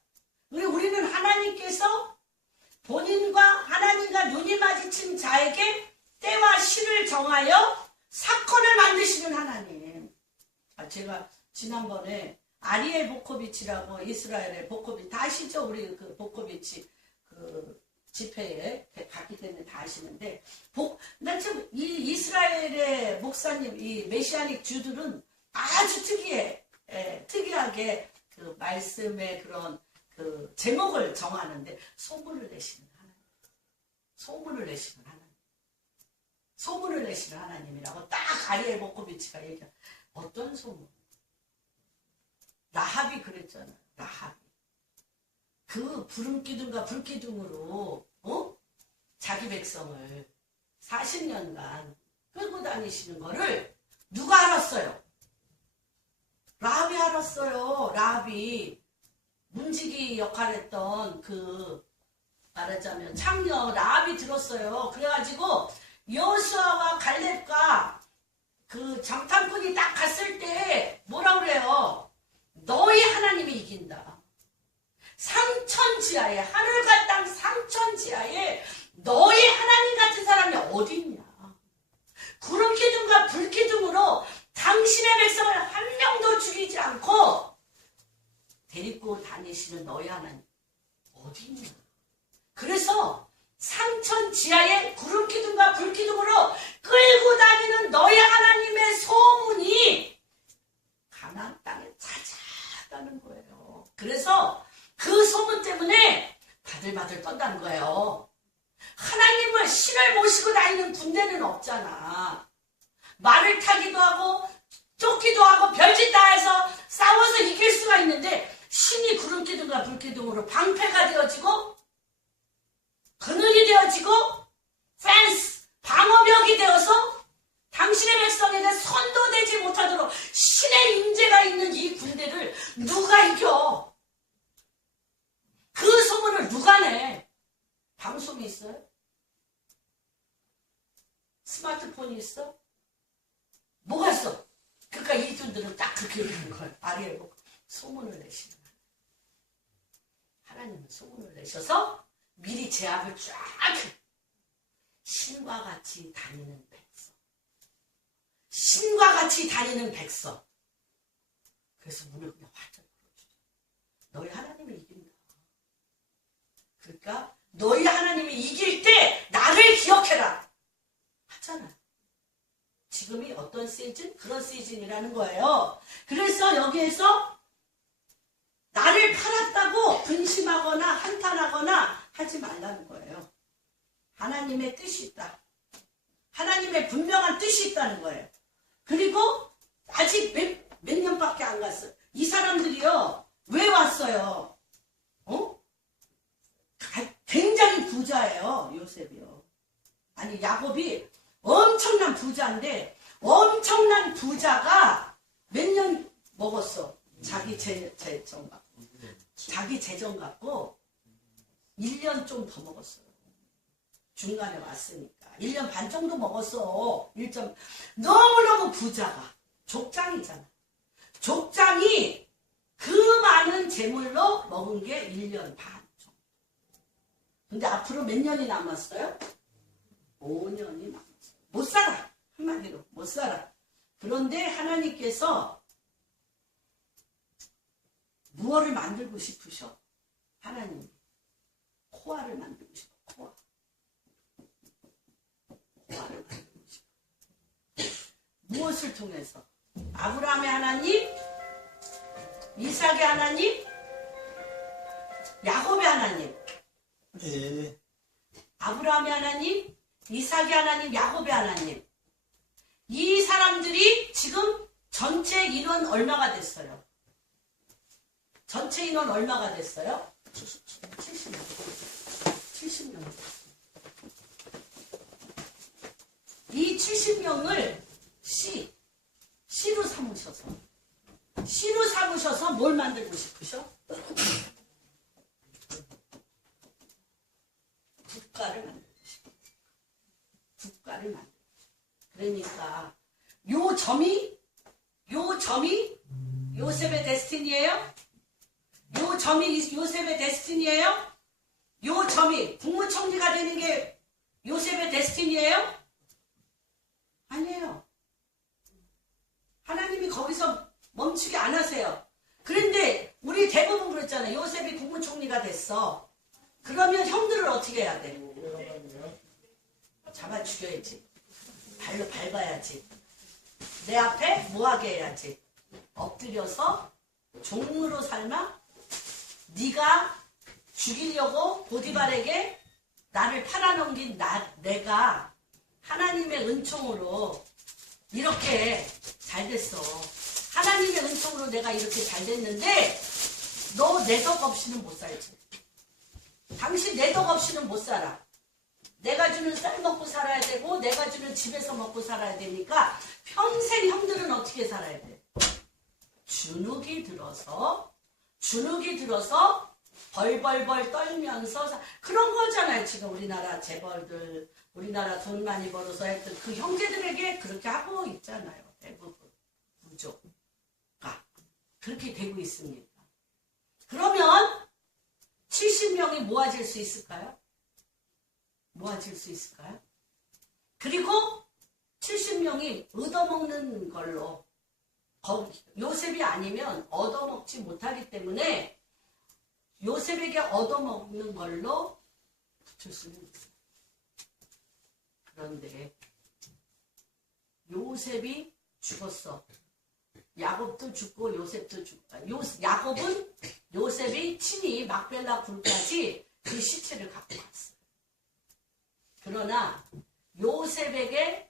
우리는 하나님께서 본인과 하나님과 눈이 마주친 자에게 때와 시를 정하여 사건을 만드시는 하나님. 제가 지난번에 아리엘 보코비치라고 이스라엘의 보코비치 다 아시죠? 우리 그 보코비치 그 집회에 갔기 때문에 다 아시는데 난 참 이 이스라엘의 목사님 이 메시아닉 주들은 아주 특이하게 그 말씀의 그런 그 제목을 정하는데 소문을 내시는 하나님이라고 딱 아리엘 보코비치가 얘기한 어떤 소문? 라합이 그랬잖아요. 라합이 그 부름기둥과 불기둥으로 자기 백성을 40년간 끌고 다니시는 거를 누가 알았어요? 라합이 알았어요. 라합이 문지기 역할했던 그 말하자면 창녀 라합이 들었어요. 그래가지고 여호수아와 갈렙과 그 장탄꾼이 딱 갔을 때 뭐라 그래요? 너희 하나님이 이긴다. 상천지하에 하늘과 땅 상천지하에 너희 하나님 같은 사람이 어디 있냐? 구름기둥과 불기둥으로 당신의 백성을 한 명도 죽이지 않고 데리고 다니시는 너희 하나님 어디 있냐? 그래서 상천 지하에 구름기둥과 불기둥으로 끌고 다니는 너희 하나님의 소문이 가나안 땅에 찾아가는 거예요. 그래서 그 소문 때문에 바들바들 떤다는 거예요. 하나님을 신을 모시고 다니는 군대는 없잖아. 말을 타기도 하고 쫓기도 하고 별짓 다 해서 싸워서 이길 수가 있는데 신이 구름기둥과 불기둥으로 방패가 되어지고 그늘이 되어지고 펜스 방어벽이 되어서 당신의 백성에게 선도되지 못하도록 신의 임재가 있는 이 군대를 누가 이겨? 그 소문을 누가 내? 방송이 있어요? 스마트폰이 있어? 뭐가 있어? 그러니까 이분들은 딱 그렇게 얘기하는 거예요. 아리엘복 소문을 내시는 거예요. 하나님은 소문을 내셔서 미리 제압을 쫙 신과 같이 다니는 백성. 신과 같이 다니는 백성. 그래서 문을 그냥 활짝 열어주죠. 너희 하나님이 이긴다. 그러니까 너희 하나님이 이길 때 나를 기억해라. 하잖아요. 지금이 어떤 시즌? 그런 시즌이라는 거예요. 그래서 여기에서 나를 팔았다고 근심하거나 한탄하거나 하지 말라는 거예요. 하나님의 뜻이 있다. 하나님의 분명한 뜻이 있다는 거예요. 그리고 아직 몇 년밖에 안 갔어요. 이 사람들이요. 왜 왔어요? 굉장히 부자예요. 요셉이요. 아니 야곱이 엄청난 부자인데 엄청난 부자가 몇 년 먹었어. 자기 재정 갖고. 자기 재정 갖고 1년 좀 더 먹었어요. 중간에 왔으니까. 1년 반 정도 먹었어. 너무너무 부자가. 족장이잖아. 족장이 그 많은 재물로 먹은 게 1년 반 정도. 근데 앞으로 몇 년이 남았어요? 5년이 남았어요. 못 살아. 한마디로 못 살아. 그런데 하나님께서 무엇을 만들고 싶으셔? 하나님이 코아를 만들고 싶어. 코아를 만들고 싶어. 무엇을 통해서? 아브라함의 하나님, 이삭의 하나님, 야곱의 하나님. 예. 아브라함의 하나님, 이삭의 하나님, 야곱의 하나님. 이 사람들이 지금 전체 인원 얼마가 됐어요? 전체 인원 얼마가 됐어요? 70명. 70명. 이 70명을 C로 삼으셔서 뭘 만들고 싶으셔? 국가를 만들고 싶어. 국가를 만들고 싶어. 그러니까 요 점이 요셉의 데스티니예요? 요 점이 요셉의 데스티니예요? 요 점이 국무총리가 되는 게 요셉의 데스티니예요? 아니에요. 하나님이 거기서 멈추게 안 하세요. 그런데 우리 대부분 그랬잖아요. 요셉이 국무총리가 됐어. 그러면 형들을 어떻게 해야 돼? 잡아 죽여야지. 발로 밟아야지. 내 앞에 뭐하게 해야지. 엎드려서 종으로 삶아 네가 죽이려고 보디발에게 나를 팔아넘긴 내가 하나님의 은총으로 이렇게 잘 됐어. 하나님의 은총으로 내가 이렇게 잘 됐는데 너 내 덕 없이는 못 살지. 당신 내 덕 없이는 못 살아. 내가 주는 쌀 먹고 살아야 되고 내가 주는 집에서 먹고 살아야 되니까 평생 형들은 어떻게 살아야 돼? 주눅이 들어서 벌벌벌 떨면서 그런 거잖아요. 지금 우리나라 재벌들, 우리나라 돈 많이 벌어서 했던 그 형제들에게 그렇게 하고 있잖아요. 대부분 구조가 그렇게 되고 있습니다. 그러면 70명이 모아질 수 있을까요? 모아질 수 있을까요? 그리고 70명이 얻어먹는 걸로 요셉이 아니면 얻어먹지 못하기 때문에 요셉에게 얻어먹는 걸로 붙일 수는 있어요. 그런데 요셉이 죽었어. 야곱도 죽고 요셉도 죽고. 야곱은 요셉이 친히 막벨라 굴까지 그 시체를 갖고 갔어. 그러나 요셉에게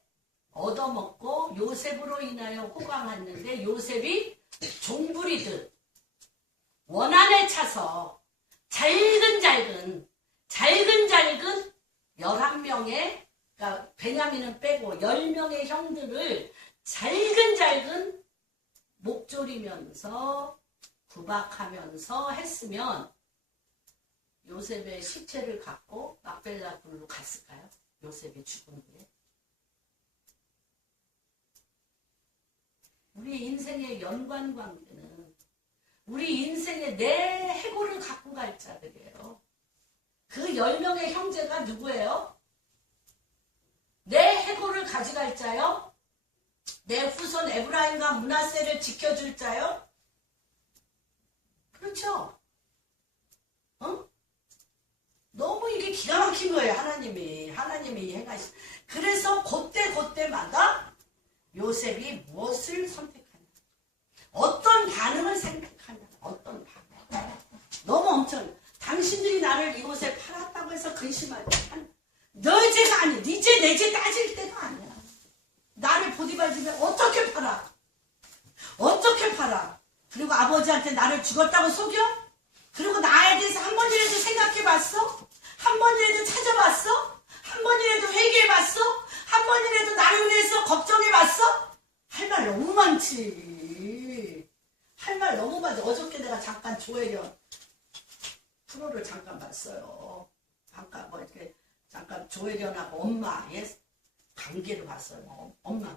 얻어먹고 요셉으로 인하여 호강했는데 요셉이 종부리듯 원한에 차서 잘근잘근 11명의, 그러니까 베냐민은 빼고 10명의 형들을 잘근잘근 목조리면서 구박하면서 했으면 요셉의 시체를 갖고 막벨라 굴로 갔을까요? 요셉이 죽은 후에. 우리 인생의 연관관계는 우리 인생의 내 해고를 갖고 갈 자들이에요. 그 10명의 형제가 누구예요? 내 해고를 가져갈 자요? 내 후손 에브라임과 므낫세를 지켜줄 자요? 그렇죠? 너무 이게 기가 막힌 거예요. 하나님이 행하신. 그래서 그때마다 요셉이 무엇을 선택하냐, 어떤 반응을 생각하냐, 어떤 반응. 너무 엄청. 당신들이 나를 이곳에 팔았다고 해서 근심하지. 너의 죄가 아니야. 네 죄, 내 죄 따질 때가 아니야. 나를 보디발 집에 어떻게 팔아? 어떻게 팔아? 그리고 아버지한테 나를 죽었다고 속여? 그리고 나에 대해서 한 번이라도 생각해봤어? 한 번이라도 찾아봤어? 한 번이라도 회개해봤어? 한 번이라도 나를 위해서 걱정해봤어? 할 말 너무 많지. 할 말 너무 많지. 어저께 내가 잠깐 조혜련 프로를 잠깐 봤어요. 잠깐 조혜련하고 엄마의 관계를 봤어요. 엄마.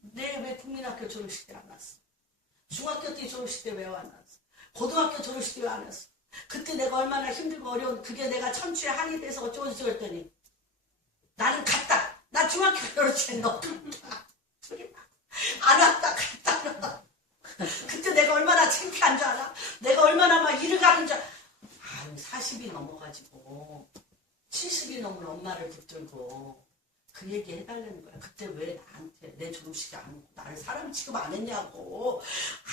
내 왜 국민학교 졸업식 때 안 왔어? 중학교 때 졸업식 때 왜 안 왔어? 고등학교 졸업식 때 왜 안 왔어? 그때 내가 얼마나 힘들고 어려운, 그게 내가 천추에 한이 돼서 어쩌고 저쩌고 했더니 나는 갔다. 나 중학교 졸업식에 너 갔다. 안 왔다 갔다. 그때 내가 얼마나 창피한 줄 알아? 내가 얼마나 막 일을 가는 줄 알아? 40이 넘어가지고 70이 넘은 엄마를 붙들고 그 얘기 해달라는 거야. 그때 왜 나한테 내 졸업식에 안 오고 나를 사람 취급 안 했냐고.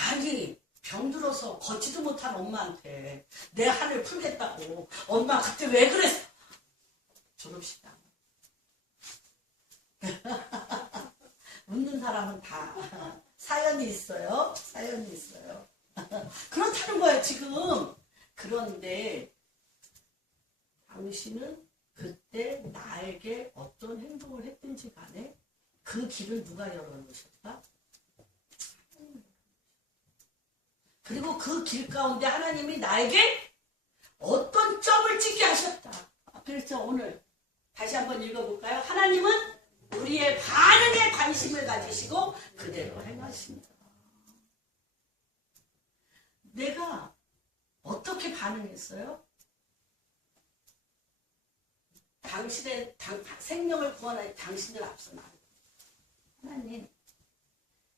아니 병들어서 걷지도 못한 엄마한테 내 한을 풀겠다고. 엄마 그때 왜 그랬어? 졸업식에 안 오고. 웃는 사람은 다 사연이 있어요. 그렇다는 거예요 지금. 그런데 당신은 그때 나에게 어떤 행동을 했든지 간에 그 길을 누가 열어놓으셨다? 그리고 그 길 가운데 하나님이 나에게 어떤 점을 찍게 하셨다. 그래서 오늘 다시 한번 읽어볼까요? 하나님은 우리의 반응에 관심을 가지시고 그대로 행하십니다. 내가 어떻게 반응했어요? 당신의 생명을 구원하는 당신을 앞서 나를. 하나님,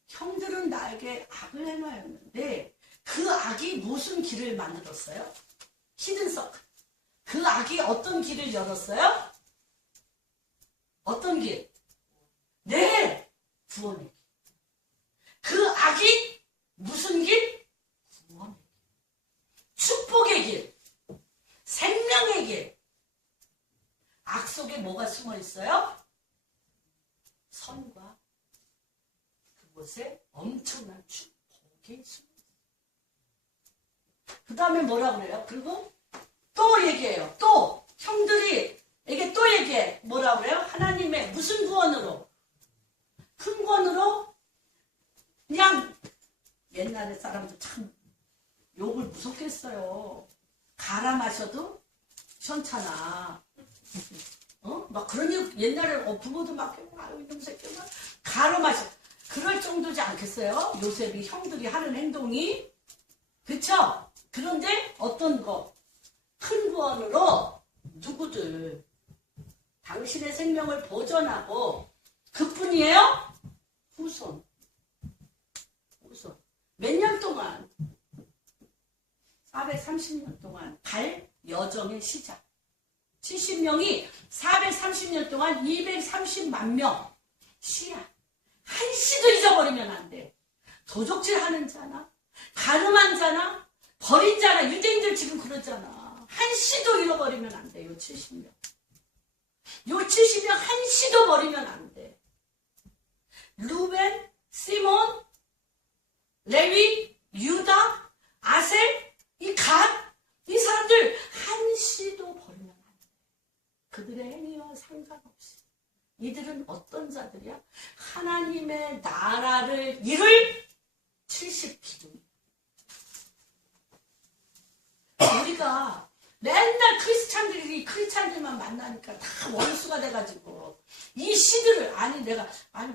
형들은 나에게 악을 행하였는데 그 악이 무슨 길을 만들었어요? 히든서클. 그 악이 어떤 길을 열었어요? 어떤 길? 네, 구원의 길. 그 악이 무슨 길? 구원의 길. 축복의 길. 생명의 길. 악 속에 뭐가 숨어 있어요? 선과 그곳에 엄청난 축복이 숨어 있어요. 그 다음에 뭐라고 그래요? 그리고 또 얘기해요. 또 형들이 이게 또 얘기해. 뭐라고 그래요? 하나님의 무슨 구원으로? 큰 구원으로? 그냥 옛날에 사람들 참 욕을 무섭게 했어요. 갈아 마셔도 시원찮아. 막 그런 일 옛날에 부모도 막 아유 이놈 새끼 막 갈아 마셔. 그럴 정도지 않겠어요? 요셉이 형들이 하는 행동이. 그쵸? 그런데 어떤 거? 큰 구원으로 누구들 당신의 생명을 보존하고 그뿐이에요? 후손. 몇 년 동안 430년 동안 갈 여정의 시작. 70명이 430년 동안 230만 명 시야. 한시도 잊어버리면 안 돼. 도적질 하는 자나 가늠한 자나 버린 자나 유대인들 지금 그러잖아. 한시도 잃어버리면 안 돼. 요 70명. 요 70명 한시도 버리면 안 돼. 루벤, 시몬, 레위, 유다, 아셀, 이 갓, 이 사람들 한시도 버리면 안 돼. 그들의 행위와 상관없이. 이들은 어떤 자들이야? 하나님의 나라를 이룰 70기둥. 우리가 맨날 크리스찬들만 만나니까 다 원수가 돼가지고 이 시들을 아니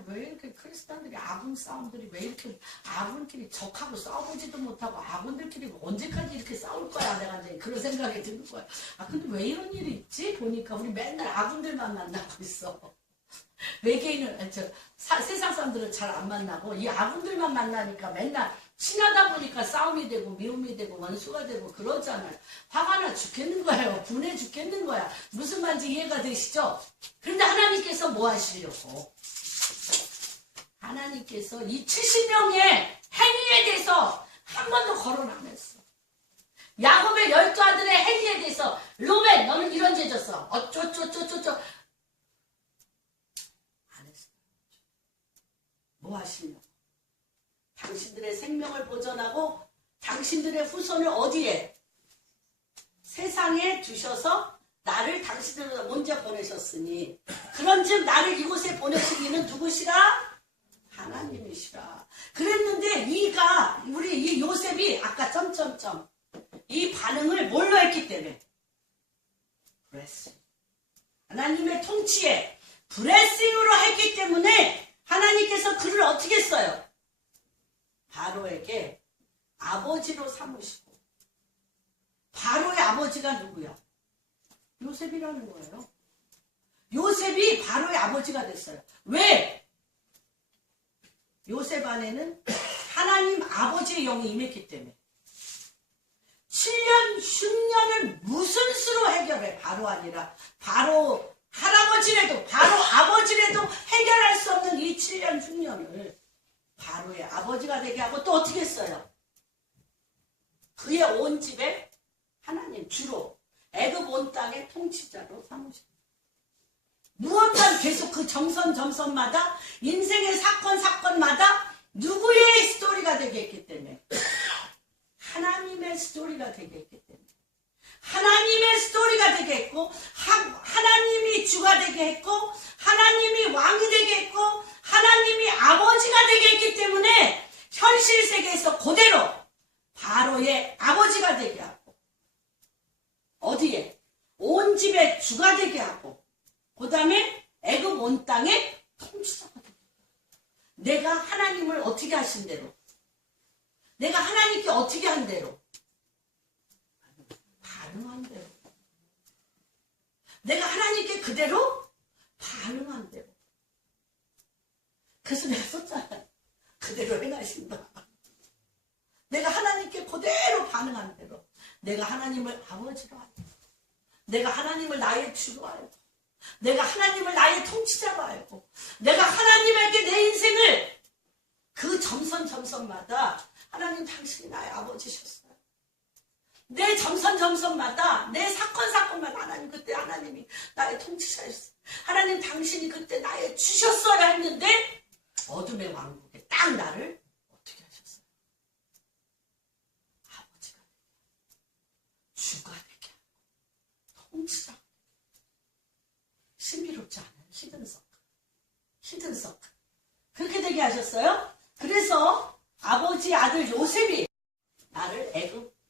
왜 이렇게 크리스찬들이 아군 싸움들이 왜 이렇게 아군끼리 적하고 싸우지도 못하고 아군들끼리 언제까지 이렇게 싸울 거야 내가 이제 그런 생각이 드는 거야. 근데 왜 이런 일이 있지? 보니까 우리 맨날 아군들만 만나고 있어. 외계인은 세상 사람들은 잘 안 만나고 이 아군들만 만나니까 맨날 친하다 보니까 싸움이 되고 미움이 되고 원수가 되고 그러잖아요. 화가 나 죽겠는 거예요. 분해 죽겠는 거야. 무슨 말인지 이해가 되시죠? 그런데 하나님께서 뭐 하시려고? 하나님께서 이 70명의 행위에 대해서 한 번도 거론 안 했어. 야곱의 12 아들의 행위에 대해서 로벤 너는 이런 죄 졌어. 어쩌쩌쩌쩌쩌 안 했어. 뭐 하시려고? 당신들의 생명을 보존하고 당신들의 후손을 어디에? 세상에 두셔서 나를 당신들보다 먼저 보내셨으니 그런즉 나를 이곳에 보내신 이는 누구시라? 하나님이시라. 그랬는데 우리 이 요셉이 아까 점점점 이 반응을 뭘로 했기 때문에? 브레싱. 하나님의 통치에 브레싱으로 했기 때문에 하나님께서 그를 어떻게 했어요? 바로에게 아버지로 삼으시고 바로의 아버지가 누구야? 요셉이라는 거예요. 요셉이 바로의 아버지가 됐어요. 왜? 요셉 안에는 하나님 아버지의 영이 임했기 때문에 7년, 10년을 무슨 수로 해결해? 바로 아니라 바로 할아버지라도 바로 아버지라도 해결할 수 없는 이 7년, 10년을 바로의 아버지가 되게 하고 또 어떻게 했어요? 그의 온 집에 하나님 주로 애굽 온 땅의 통치자로 삼으셨어요. 무엇만 계속 그 점선마다 인생의 사건마다 누구의 스토리가 되게 했기 때문에 하나님의 스토리가 되게 했기 때문에 하나님의 스토리가 되게 했고 하나님이 주가 되게 했고 하나님이 왕이 되게 했고 하나님이 아버지가 되게 했기 때문에 현실 세계에서 그대로 바로의 아버지가 되게 하고 어디에? 온 집의 주가 되게 하고 그 다음에 애굽 온 땅의 통치자가 되게 하고 내가 하나님을 어떻게 하신 대로 내가 하나님께 어떻게 한 대로 반응한 대로 내가 하나님께 그대로 반응한 대로 그래서 내가 썼잖아요. 그대로 행하신다. 내가 하나님께 그대로 반응한 대로 내가 하나님을 아버지로 알고 내가 하나님을 나의 주로 알고 내가 하나님을 나의 통치자로 알고 내가 하나님에게 내 인생을 그 점선마다 하나님 당신이 나의 아버지셨어요. 내 점선마다 내 사건마다 하나님 그때 하나님이 나의 통치자였어요. 하나님 당신이 그때 나의 주셨어야 했는데 어둠의 왕국에 딱 나를 어떻게 하셨어요? 아버지가 되게 주가 되게 통치자 신비롭지 않아요? 히든서클 그렇게 되게 하셨어요? 그래서 아버지 아들 요셉이 나를 애굽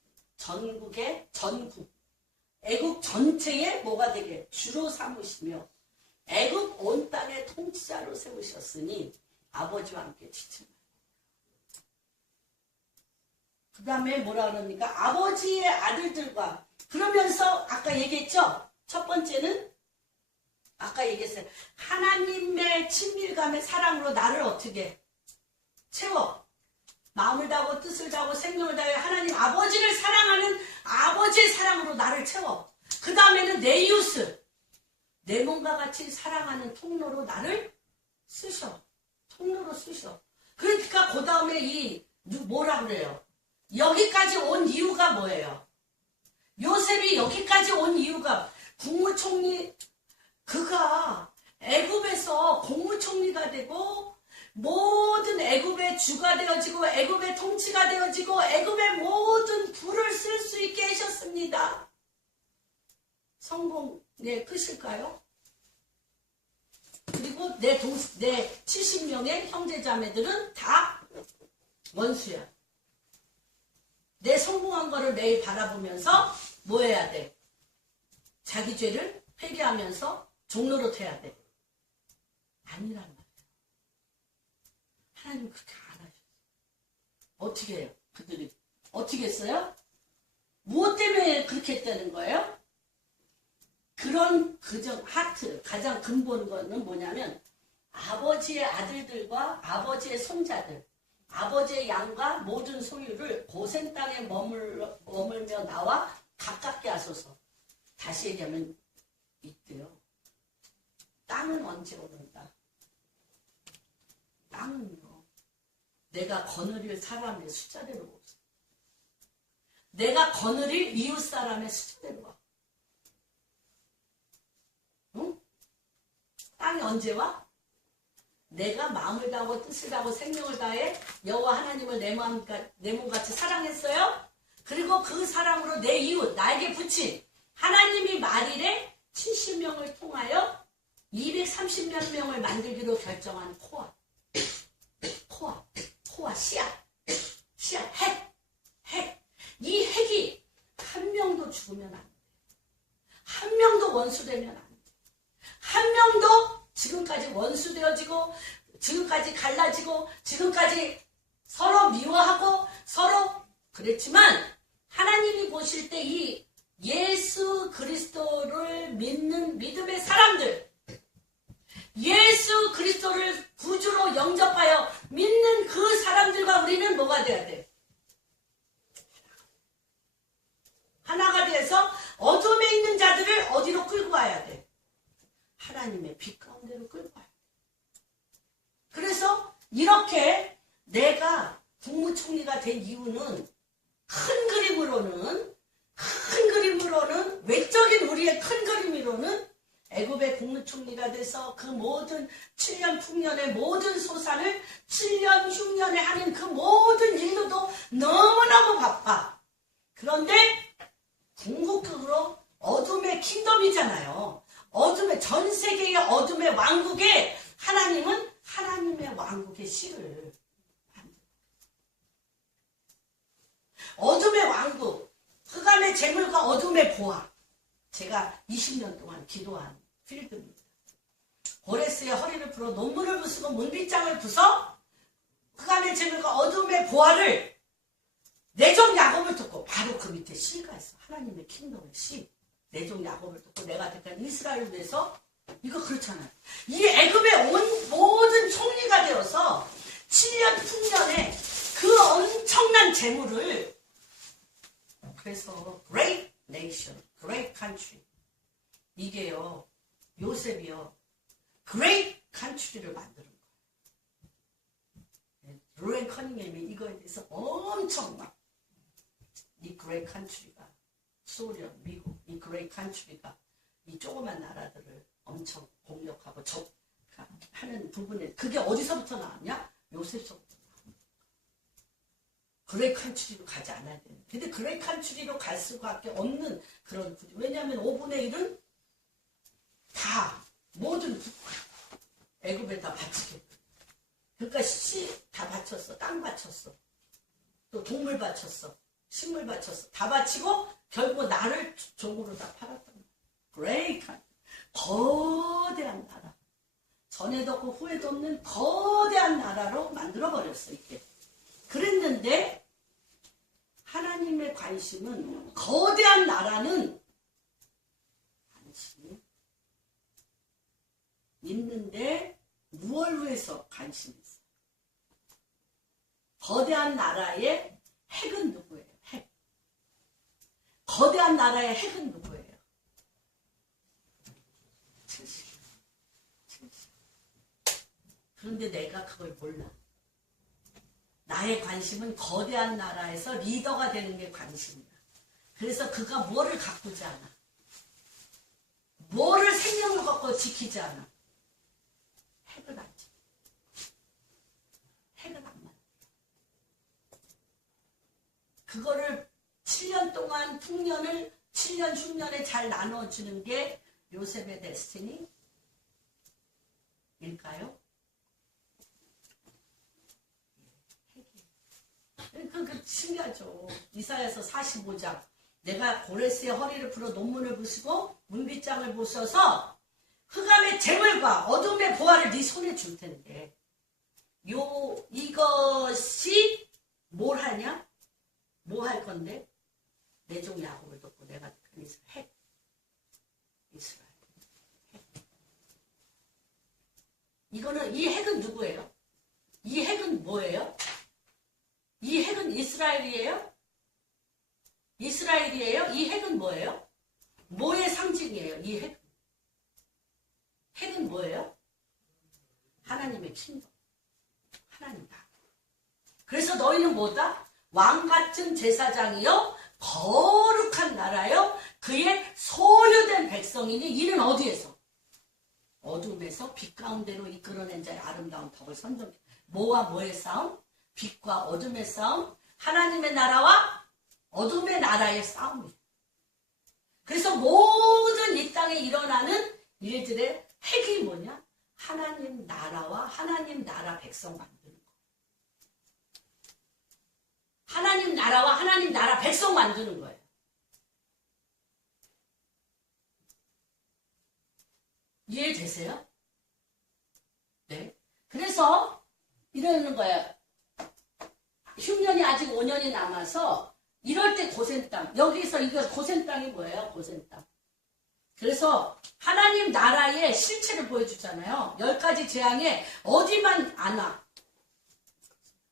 애굽 전체에 뭐가 되게 주로 삼으시며 애굽 온 땅의 통치자로 세우셨으니 아버지와 함께 지침. 그 다음에 뭐라 그럽니까? 아버지의 아들들과 그러면서 아까 얘기했죠? 첫 번째는 아까 얘기했어요. 하나님의 친밀감의 사랑으로 나를 어떻게 채워? 마음을 다하고 뜻을 다하고 생명을 다해 하나님 아버지를 사랑하는 아버지의 사랑으로 나를 채워. 그 다음에는 내 이웃을 내 몸과 같이 사랑하는 통로로 나를 쓰셔. 통로로 쓰셔. 그러니까 그 다음에 뭐라 그래요? 여기까지 온 이유가 뭐예요? 요셉이 여기까지 온 이유가 국무총리 그가 애굽에서 국무총리가 되고 모든 애굽의 주가 되어지고 애굽의 통치가 되어지고 애굽의 모든 부를 쓸 수 있게 하셨습니다. 성공의 끝일까요? 그리고 내 70명의 형제자매들은 다 원수야. 내 성공한 거를 매일 바라보면서 뭐 해야 돼? 자기 죄를 회개하면서 종로릇 해야 돼. 아니란 말이에요. 하나님 그렇게 안 하셨어요. 어떻게 해요? 그들이 어떻게 했어요? 무엇 때문에 그렇게 했다는 거예요? 그런 하트 가장 근본 거는 뭐냐면 아버지의 아들들과 아버지의 손자들, 아버지의 양과 모든 소유를 고센 땅에 머물며 나와 가깝게 하소서. 다시 얘기하면 있대요. 땅은 언제 오는가? 땅은요. 내가 거느릴 사람의 숫자대로 없어. 내가 거느릴 이웃 사람의 숫자대로 와. 응? 땅이 언제 와? 내가 마음을 다하고 뜻을 다하고 생명을 다해 여호와 하나님을 내 몸같이 사랑했어요. 그리고 그 사랑으로 내 이웃 나에게 붙인 하나님이 말일에 70명을 통하여 230몇 명을 만들기로 결정한 코아 씨앗, 핵. 이 핵이 한 명도 죽으면 안 돼. 한 명도 원수되면 안 돼. 한 명도 지금까지 원수되어지고 지금까지 갈라지고 지금까지 서로 미워하고 서로 그랬지만 하나님이 보실 때 이 예수 그리스도를 믿는 믿음의 사람들, 예수 그리스도를 구주로 영접하여 믿는 그 사람들과 우리는 뭐가 돼야 돼? 하나가 돼서 어둠에 있는 자들을 어디로 끌고 와야 돼? 하나님의 빛 가운데로 끌고 와야 돼. 그래서 이렇게 내가 국무총리가 된 이유는 큰 그림으로는 외적인 우리의 큰 그림으로는 애굽의 국무총리가 돼서 그 모든 7년 풍년의 모든 소산을 7년 흉년에 하는 그 모든 일로도 너무너무 바빠. 그런데 궁극적으로 어둠의 킹덤이잖아요. 어둠의 전 세계의 어둠의 왕국에 하나님은 하나님의 왕국의 씨를 만들어요. 어둠의 왕국, 흑암의 재물과 어둠의 보화. 제가 20년 동안 기도한 필드입니다. 고레스의 허리를 풀어 논문을 부수고 문빗장을 부숴 흑암의 재물과 어둠의 보화를 내종 야곱을 듣고 바로 그 밑에 씨가 있어. 하나님의 킹덤의 씨. 내종 야곱을 듣고 내가 택한 이스라엘을 위해서 이거 그렇잖아요. 이 애굽의 모든 총리가 되어서 7년 풍년에 그 엄청난 재물을 그래서 great nation, great country 이게요 요셉이요 great country를 만드는 거예요. 루엔 커닝햄이 이거에 대해서 엄청 막 이 great country가 소련, 미국 이 great country가 이 조그만 나라들을 엄청 공격하고 하는 부분에 그게 어디서부터 나왔냐? 요셉서부터 나옵니다. 그레이 칸츄리로 가지 않아야 되는. 근데 그레이 칸츄리로 갈 수밖에 없는 그런 구조. 왜냐하면 5분의 1은 다 모든 애굽에 다 바치게. 그러니까 씨 다 바쳤어. 땅 바쳤어. 또 동물 바쳤어. 식물 바쳤어. 다 바치고 결국 나를 종으로 다 팔았단 말이야. 그레이 칸. 거대한 나라. 전에도 없고 후에도 없는 거대한 나라로 만들어버렸어. 이게. 그랬는데 하나님의 관심은 거대한 나라는 관심이 있는데 무엇을 위해서 관심이 있어요? 거대한 나라의 핵은 누구예요? 핵. 거대한 나라의 핵은 누구예요? 70. 그런데 내가 그걸 몰라. 나의 관심은 거대한 나라에서 리더가 되는 게 관심이야. 그래서 그가 뭐를 가꾸지 않아. 뭐를 생명을 갖고 지키지 않아. 핵을 안 지켜. 핵을 안 만들어. 그거를 7년 동안 풍년을 7년 흉년에 잘 나눠주는 게 요셉의 데스티니 일까요? 그 신기하죠. 이사야서 45장. 내가 고레스의 허리를 풀어 논문을 부수고 문빗장을 부셔서 흑암의 재물과 어둠의 보화를 네 손에 줄 텐데 이것이 뭘 하냐? 뭐 할 건데? 내 종 야곱을 돕고 내가 핵 이스라엘 핵. 이거는 이 핵은 누구예요? 이 핵은 뭐예요? 이 핵은 이스라엘이에요? 이스라엘이에요? 이 핵은 뭐예요? 뭐의 상징이에요? 이 핵은? 핵은 뭐예요? 하나님의 킹덤. 하나님다. 그래서 너희는 뭐다? 왕같은 제사장이요 거룩한 나라요 그의 소유된 백성이니 이는 어디에서? 어둠에서 빛 가운데로 이끌어낸 자의 아름다운 덕을 선정해. 뭐와 뭐의 싸움? 빛과 어둠의 싸움, 하나님의 나라와 어둠의 나라의 싸움이에요. 그래서 모든 이 땅에 일어나는 일들의 핵이 뭐냐? 하나님 나라와 하나님 나라 백성 만드는 거. 하나님 나라와 하나님 나라 백성 만드는 거예요. 이해되세요? 네. 그래서 이러는 거예요. 흉년이 아직 5년이 남아서 이럴 때 고센 땅. 여기서 이거 고센 땅이 뭐예요? 고센 땅. 그래서 하나님 나라의 실체를 보여주잖아요. 10가지 재앙에 어디만 안 와?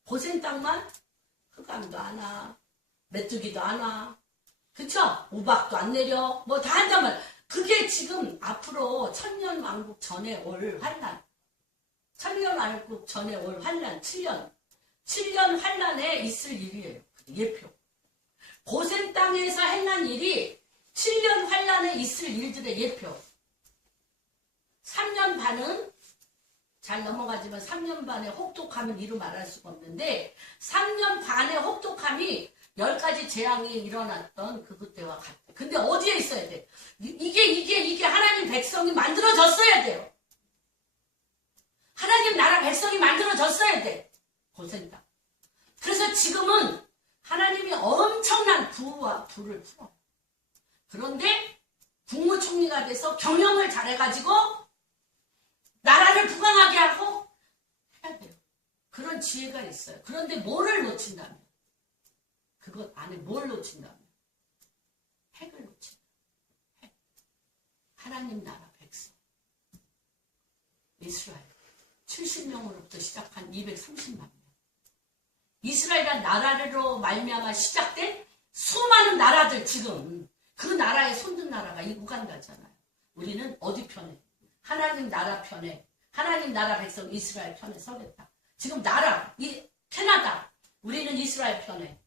고센 땅만 흑암도 안 와. 메뚜기도 안 와. 그쵸? 우박도 안 내려. 뭐 다 한다면 그게 지금 앞으로 천년왕국 전에 올 환란. 천년왕국 전에 올 환란 7년 환란에 있을 일이에요. 예표. 고센 땅에서 행한 일이 7년 환란에 있을 일들의 예표. 3년 반은 잘 넘어가지만 3년 반의 혹독함은 이루 말할 수가 없는데 3년 반의 혹독함이 10가지 재앙이 일어났던 그때와 같아. 근데 어디에 있어야 돼? 이게 하나님 백성이 만들어졌어야 돼요. 하나님 나라 백성이 만들어졌어야 돼. 고센 땅. 그래서 지금은 하나님이 엄청난 부와 부를 풀어요. 그런데 국무총리가 돼서 경영을 잘해가지고 나라를 부강하게 하고 해야 돼요. 그런 지혜가 있어요. 그런데 뭐를 놓친다면? 그것 안에 뭘 놓친다면? 핵을 놓친다. 핵. 하나님 나라 백성. 이스라엘. 70명으로부터 시작한 230만 명. 이스라엘이란 나라로 말미암아 시작된 수많은 나라들 지금 그 나라에 손든 나라가 이 우간다잖아요. 우리는 어디 편에? 하나님 나라 편에, 하나님 나라 백성 이스라엘 편에 서겠다. 지금 나라, 이 캐나다, 우리는 이스라엘 편에,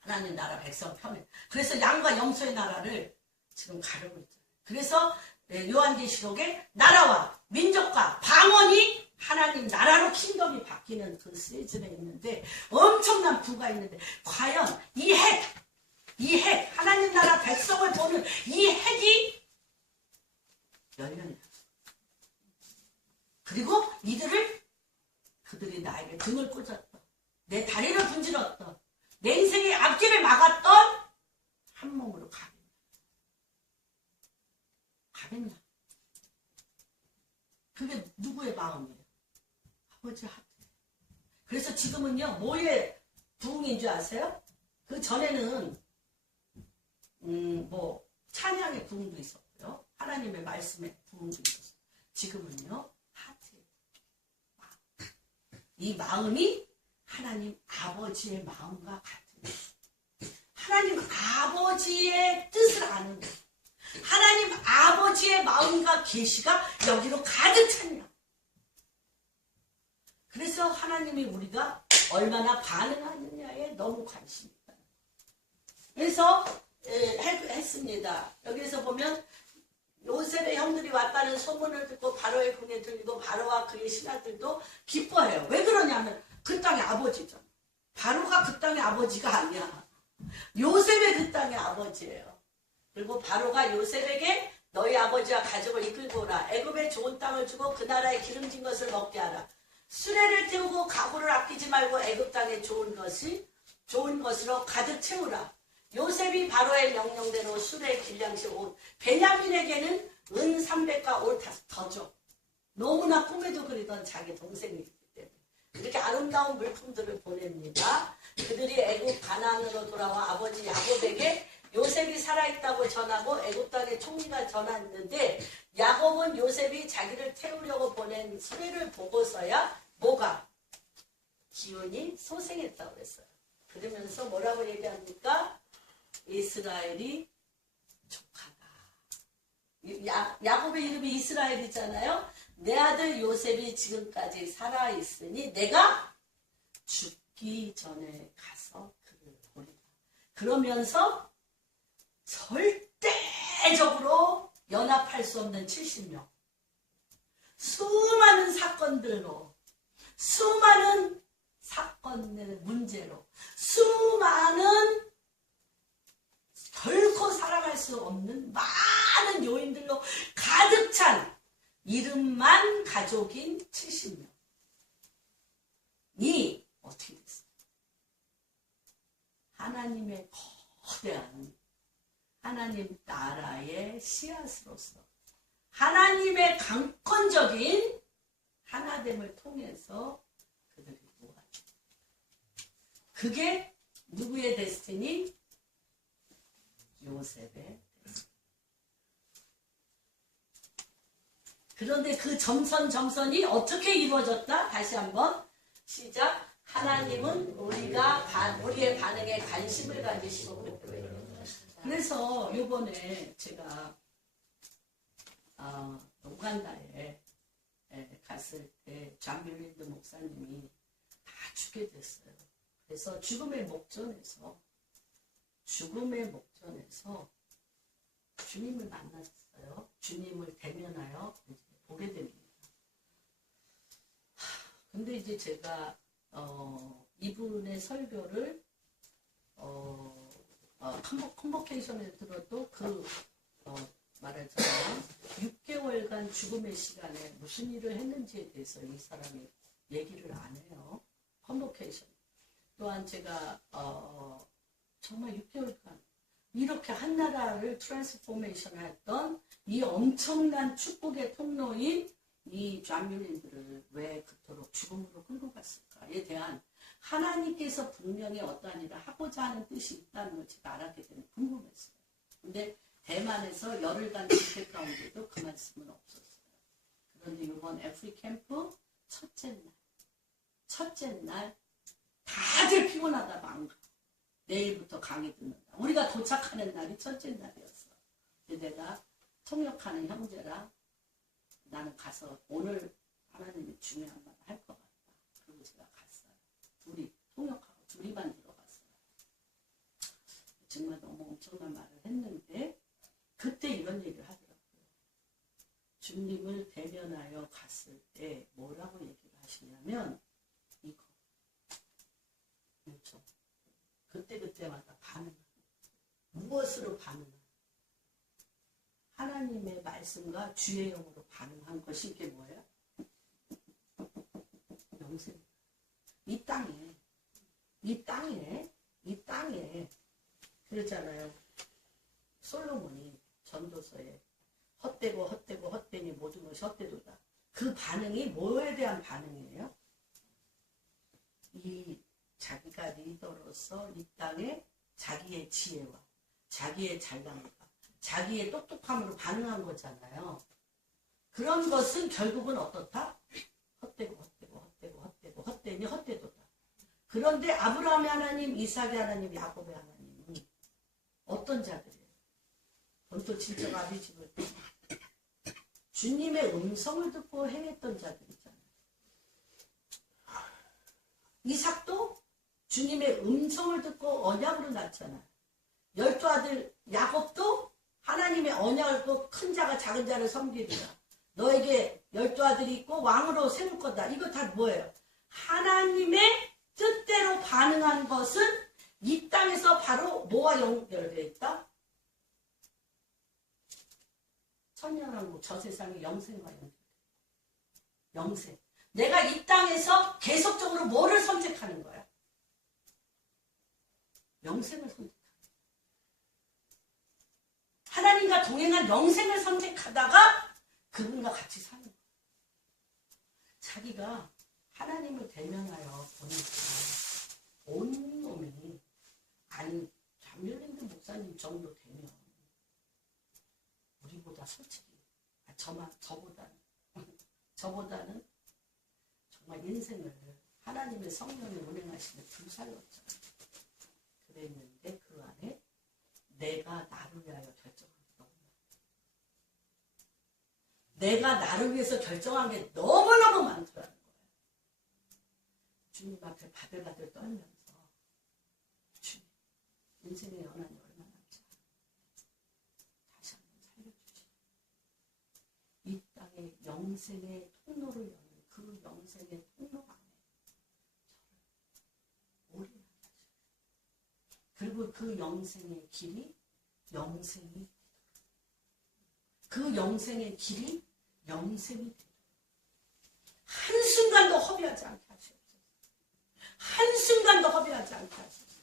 하나님 나라 백성 편에. 그래서 양과 염소의 나라를 지금 가르고 있잖아요. 그래서 요한계시록에 나라와 민족과 방언이 하나님 나라로 킹덤이 바뀌는 그 시즌에 있는데 엄청난 부가 있는데 과연 이 핵, 하나님 나라 백성을 보는 이 핵이 열렸냐. 그리고 그들이 나에게 등을 꽂았다. 내 다리를 분질렀다. 내 인생의 앞길을 막았던 한 몸으로 가겠냐. 그게 누구의 마음이에요? 아버지 하트. 그래서 지금은요, 뭐의 부흥인 줄 아세요? 그 전에는, 찬양의 부흥도 있었고요. 하나님의 말씀의 부흥도 있었어요. 지금은요, 하트의 마음. 이 마음이 하나님 아버지의 마음과 같은 거예요. 하나님 아버지의 뜻을 아는 거예요. 하나님 아버지의 마음과 계시가 여기로 가득 찼냐. 그래서 하나님이 우리가 얼마나 반응하느냐에 너무 관심이 있다. 그래서 했습니다. 여기서 보면 요셉의 형들이 왔다는 소문을 듣고 바로의 궁에 들리고 바로와 그의 신하들도 기뻐해요. 왜 그러냐면 그 땅의 아버지죠. 바로가 그 땅의 아버지가 아니야. 요셉의 그 땅의 아버지예요. 그리고 바로가 요셉에게 너희 아버지와 가족을 이끌고 오라. 애굽에 좋은 땅을 주고 그 나라에 기름진 것을 먹게 하라. 수레를 태우고 가구를 아끼지 말고 애굽 땅에 좋은 것으로 가득 채우라. 요셉이 바로의 명령대로 수레, 길량시, 옷, 베냐민에게는 은 300과 올 더 줘. 너무나 꿈에도 그리던 자기 동생이기 때문에 이렇게 아름다운 물품들을 보냅니다. 그들이 애굽 가나안으로 돌아와 아버지 야곱에게 요셉이 살아있다고 전하고 애굽 땅의 총리가 전했는데 야곱은 요셉이 자기를 태우려고 보낸 수레를 보고서야 뭐가? 기운이 소생했다고 그랬어요. 그러면서 뭐라고 얘기합니까? 이스라엘이 족하다. 야곱의 이름이 이스라엘이잖아요. 내 아들 요셉이 지금까지 살아있으니 내가 죽기 전에 가서 그를 보리라. 그러면서 절대적으로 연합할 수 없는 70명. 수많은 사건들로, 수많은 사건의 문제로, 수많은 결코 살아갈 수 없는 많은 요인들로 가득 찬 이름만 가족인 70명이 어떻게 됐어요? 하나님의 거대한 하나님 나라의 씨앗으로서 하나님의 강권적인 하나됨을 통해서 그들이 모아져. 그게 누구의 데스티니? 요셉의 데스티니. 그런데 그 점선이 어떻게 이루어졌다? 다시 한번 시작. 하나님은 우리의 반응에 관심을 가지시고 그래서 요번에 제가 우간다에 갔을 때 존 밀린드 목사님이 다 죽게 됐어요. 그래서 죽음의 목전에서 주님을 만났어요. 주님을 대면하여 이제 보게 됩니다. 근데 이제 제가 이분의 설교를 컨버케이션에 들어도 말하자면 6개월간 죽음의 시간에 무슨 일을 했는지에 대해서 이 사람이 얘기를 안 해요. 컨버케이션. 또한 제가 정말 6개월간 이렇게 한 나라를 트랜스포메이션 했던 이 엄청난 축복의 통로인 이 존 밀린드를 왜 그토록 죽음으로 끌고 갔을까에 대한 하나님께서 분명히 어떠한 일을 하고자 하는 뜻이 있다는 걸 제가 알았기 때문에 궁금했어요. 근데 대만에서 열흘간 집회 가운데도 그 말씀은 없었어요. 그런데 이번 애프리 캠프 첫째 날 다들 피곤하다 망가. 내일부터 강의 듣는다. 우리가 도착하는 날이 첫째 날이었어. 근데 내가 통역하는 형제랑 나는 가서 오늘 하나님이 중요한 말 할 것 같다. 그리고 제가 갔어요. 둘이 통역하고 둘이만 들어갔어요. 정말 너무 엄청난 말을 했는데 그때 이런 얘기를 하더라고요. 주님을 대면하여 갔을 때 뭐라고 얘기를 하시냐면 이거. 그렇죠. 그때마다 반응하는 무엇으로 반응하는 하나님의 말씀과 주의 영으로 반응한 것이 이게 뭐예요? 영생. 이 땅에 그러잖아요. 솔로몬이 전도서에 헛되니 모든 것이 헛되도다. 그 반응이 뭐에 대한 반응이에요? 이 자기가 리더로서 이 땅에 자기의 지혜와 자기의 잘남과 자기의 똑똑함으로 반응한 거잖아요. 그런 것은 결국은 어떻다? 헛되니 헛되도다. 그런데 아브라함의 하나님, 이삭의 하나님, 야곱의 하나님은 어떤 자들이에요? 본토 친척 아비집을 주님의 음성을 듣고 행했던 자들이잖아요. 이삭도 주님의 음성을 듣고 언약으로 낳잖아. 12 아들 야곱도 하나님의 언약을 듣고 큰 자가 작은 자를 섬기리라. 너에게 12 아들이 있고 왕으로 세울 거다. 이거 다 뭐예요? 하나님의 뜻대로 반응한 것은 이 땅에서 바로 뭐와 연결되어 있다? 천년왕국, 저 세상의 영생과 연결. 영생. 내가 이 땅에서 계속적으로 뭐를 선택하는 거야? 영생을 선택하는 거야. 하나님과 동행한 영생을 선택하다가 그분과 같이 사는 거야. 자기가 하나님을 대면하여 보니까 온 놈이 아니 장렬랜드 목사님 정도 되면 우리보다 솔직히 저보다는 정말 인생을 하나님의 성령이 운행하시는 줄 살렸잖아. 그랬는데 그 안에 내가 나를 위하여 결정한 게 너무 많다. 내가 나를 위해서 결정한 게 너무너무 많더라는 거야. 주님 앞에 바들바들 떨면서 주님 인생의 연한이 얼마나 남지 다시 한번 살려주시오. 이 땅에 영생의 통로를 여는 그 영생의 통로 안에 저를 오래 하시오. 그리고 그 영생의 길이 영생이 그 영생의 길이 영생이 되도록 한순간도 허비하지 않게 하시옵소서. 한순간도 허비하지 않게 하시옵소서.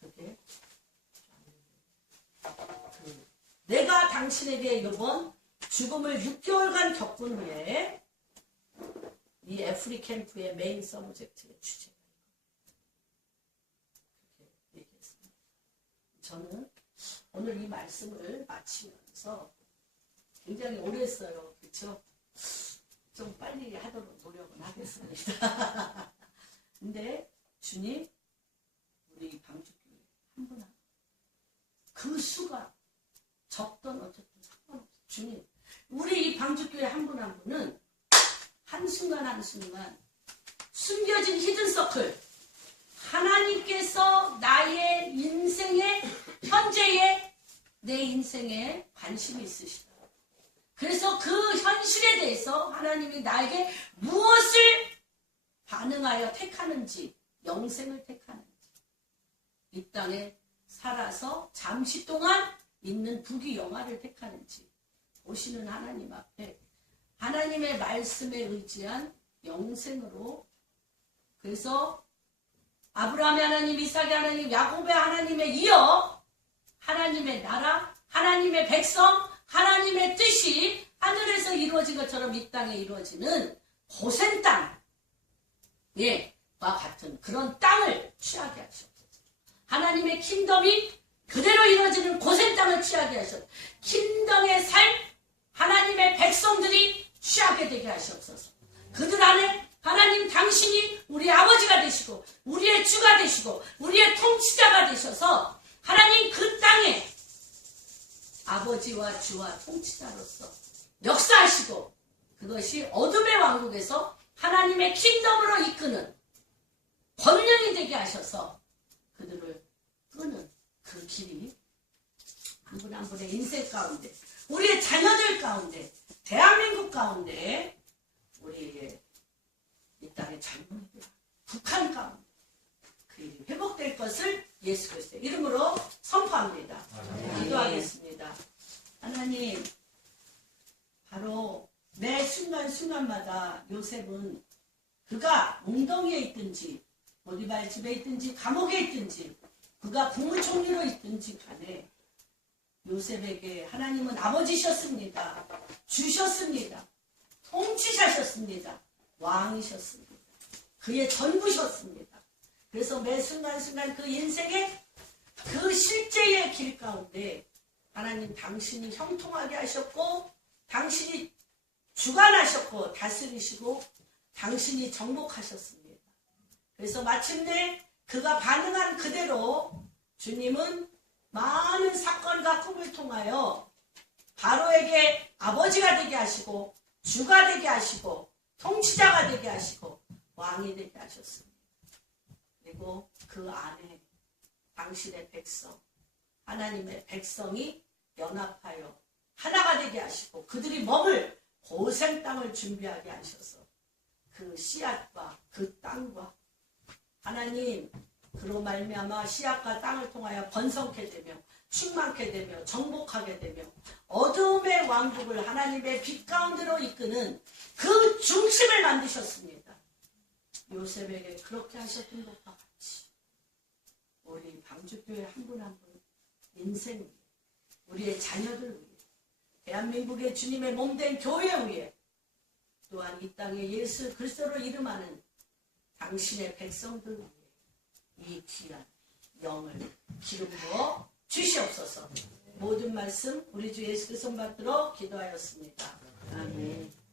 그게 내가 당신에게 이번 죽음을 6개월간 겪은 후에 이 애프리 캠프의 메인 서브젝트의 주제가 그렇게 얘기했습니다. 저는 오늘 이 말씀을 마치면서 굉장히 오래 했어요. 그렇죠? 좀 빨리 하도록 노력은 하겠습니다. 근데 주님 우리 방주교회 한 분 한 분 그 수가 적던 어쨌든 상관없어요. 주님 우리 이 방주교회 한 분 한 분은 한순간 한순간 숨겨진 히든서클 하나님께서 나의 인생에 현재의 내 인생에 관심이 있으시다. 그래서 그 현실에 대해서 하나님이 나에게 무엇을 반응하여 택하는지 영생을 택하는지 이 땅에 살아서 잠시 동안 있는 부귀영화를 택하는지 보시는 하나님 앞에 하나님의 말씀에 의지한 영생으로 그래서 아브라함의 하나님, 이삭의 하나님, 야곱의 하나님에 이어 하나님의 나라, 하나님의 백성, 하나님의 뜻이 하늘에서 이루어진 것처럼 이 땅에 이루어지는 고센 땅, 와 같은 그런 땅을 취하게 하셨소서. 하나님의 킹덤이 그대로 이루어지는 고센 땅을 취하게 하셨소서. 킹덤의 삶, 하나님의 백성들이 취하게 되게 하시옵소서. 그들 안에 하나님 당신이 우리 아버지가 되시고 우리의 주가 되시고 우리의 통치자가 되셔서 하나님 그 땅에 아버지와 주와 통치자로서 역사하시고 그것이 어둠의 왕국에서 하나님의 킹덤으로 이끄는 권능이 되게 하셔서 그들을 끄는 그 길이 한 분 한 분의 인생 가운데 우리의 자녀들 가운데 대한민국 가운데 우리의 이 땅의 젊은이들 북한 가운데 그 일이 회복될 것을 예수 그리스도의 이름으로 선포합니다. 기도하겠습니다. 하나님 바로 매 순간순간마다 요셉은 그가 웅덩이에 있든지 보디발 집에 있든지 감옥에 있든지 그가 국무총리로 있든지 간에 요셉에게 하나님은 아버지셨습니다. 주셨습니다. 통치자셨습니다. 왕이셨습니다. 그의 전부셨습니다. 그래서 매 순간순간 그 인생의 그 실제의 길 가운데 하나님 당신이 형통하게 하셨고 당신이 주관하셨고 다스리시고 당신이 정복하셨습니다. 그래서 마침내 그가 반응한 그대로 주님은 많은 사건과 꿈을 통하여 바로에게 아버지가 되게 하시고 주가 되게 하시고 통치자가 되게 하시고 왕이 되게 하셨습니다. 그리고 그 안에 당신의 백성, 하나님의 백성이 연합하여 하나가 되게 하시고 그들이 먹을 고생 땅을 준비하게 하셔서 그 씨앗과 그 땅과 하나님 그로 말미암아 씨앗과 땅을 통하여 번성케 되며 충만케 되며 정복하게 되며 어둠의 왕국을 하나님의 빛 가운데로 이끄는 그 중심을 만드셨습니다. 요셉에게 그렇게 하셨던 것과 같이 우리 방주교회 한 분 한 분 인생 위에 우리의 자녀들 위해 대한민국의 주님의 몸된 교회 위에 또한 이 땅에 예수 그리스도를 이름하는 당신의 백성들 위해 이 귀한 영을 기름 부어 주시옵소서. 모든 말씀 우리 주 예수 그리스도 받들어 기도하였습니다. 아멘.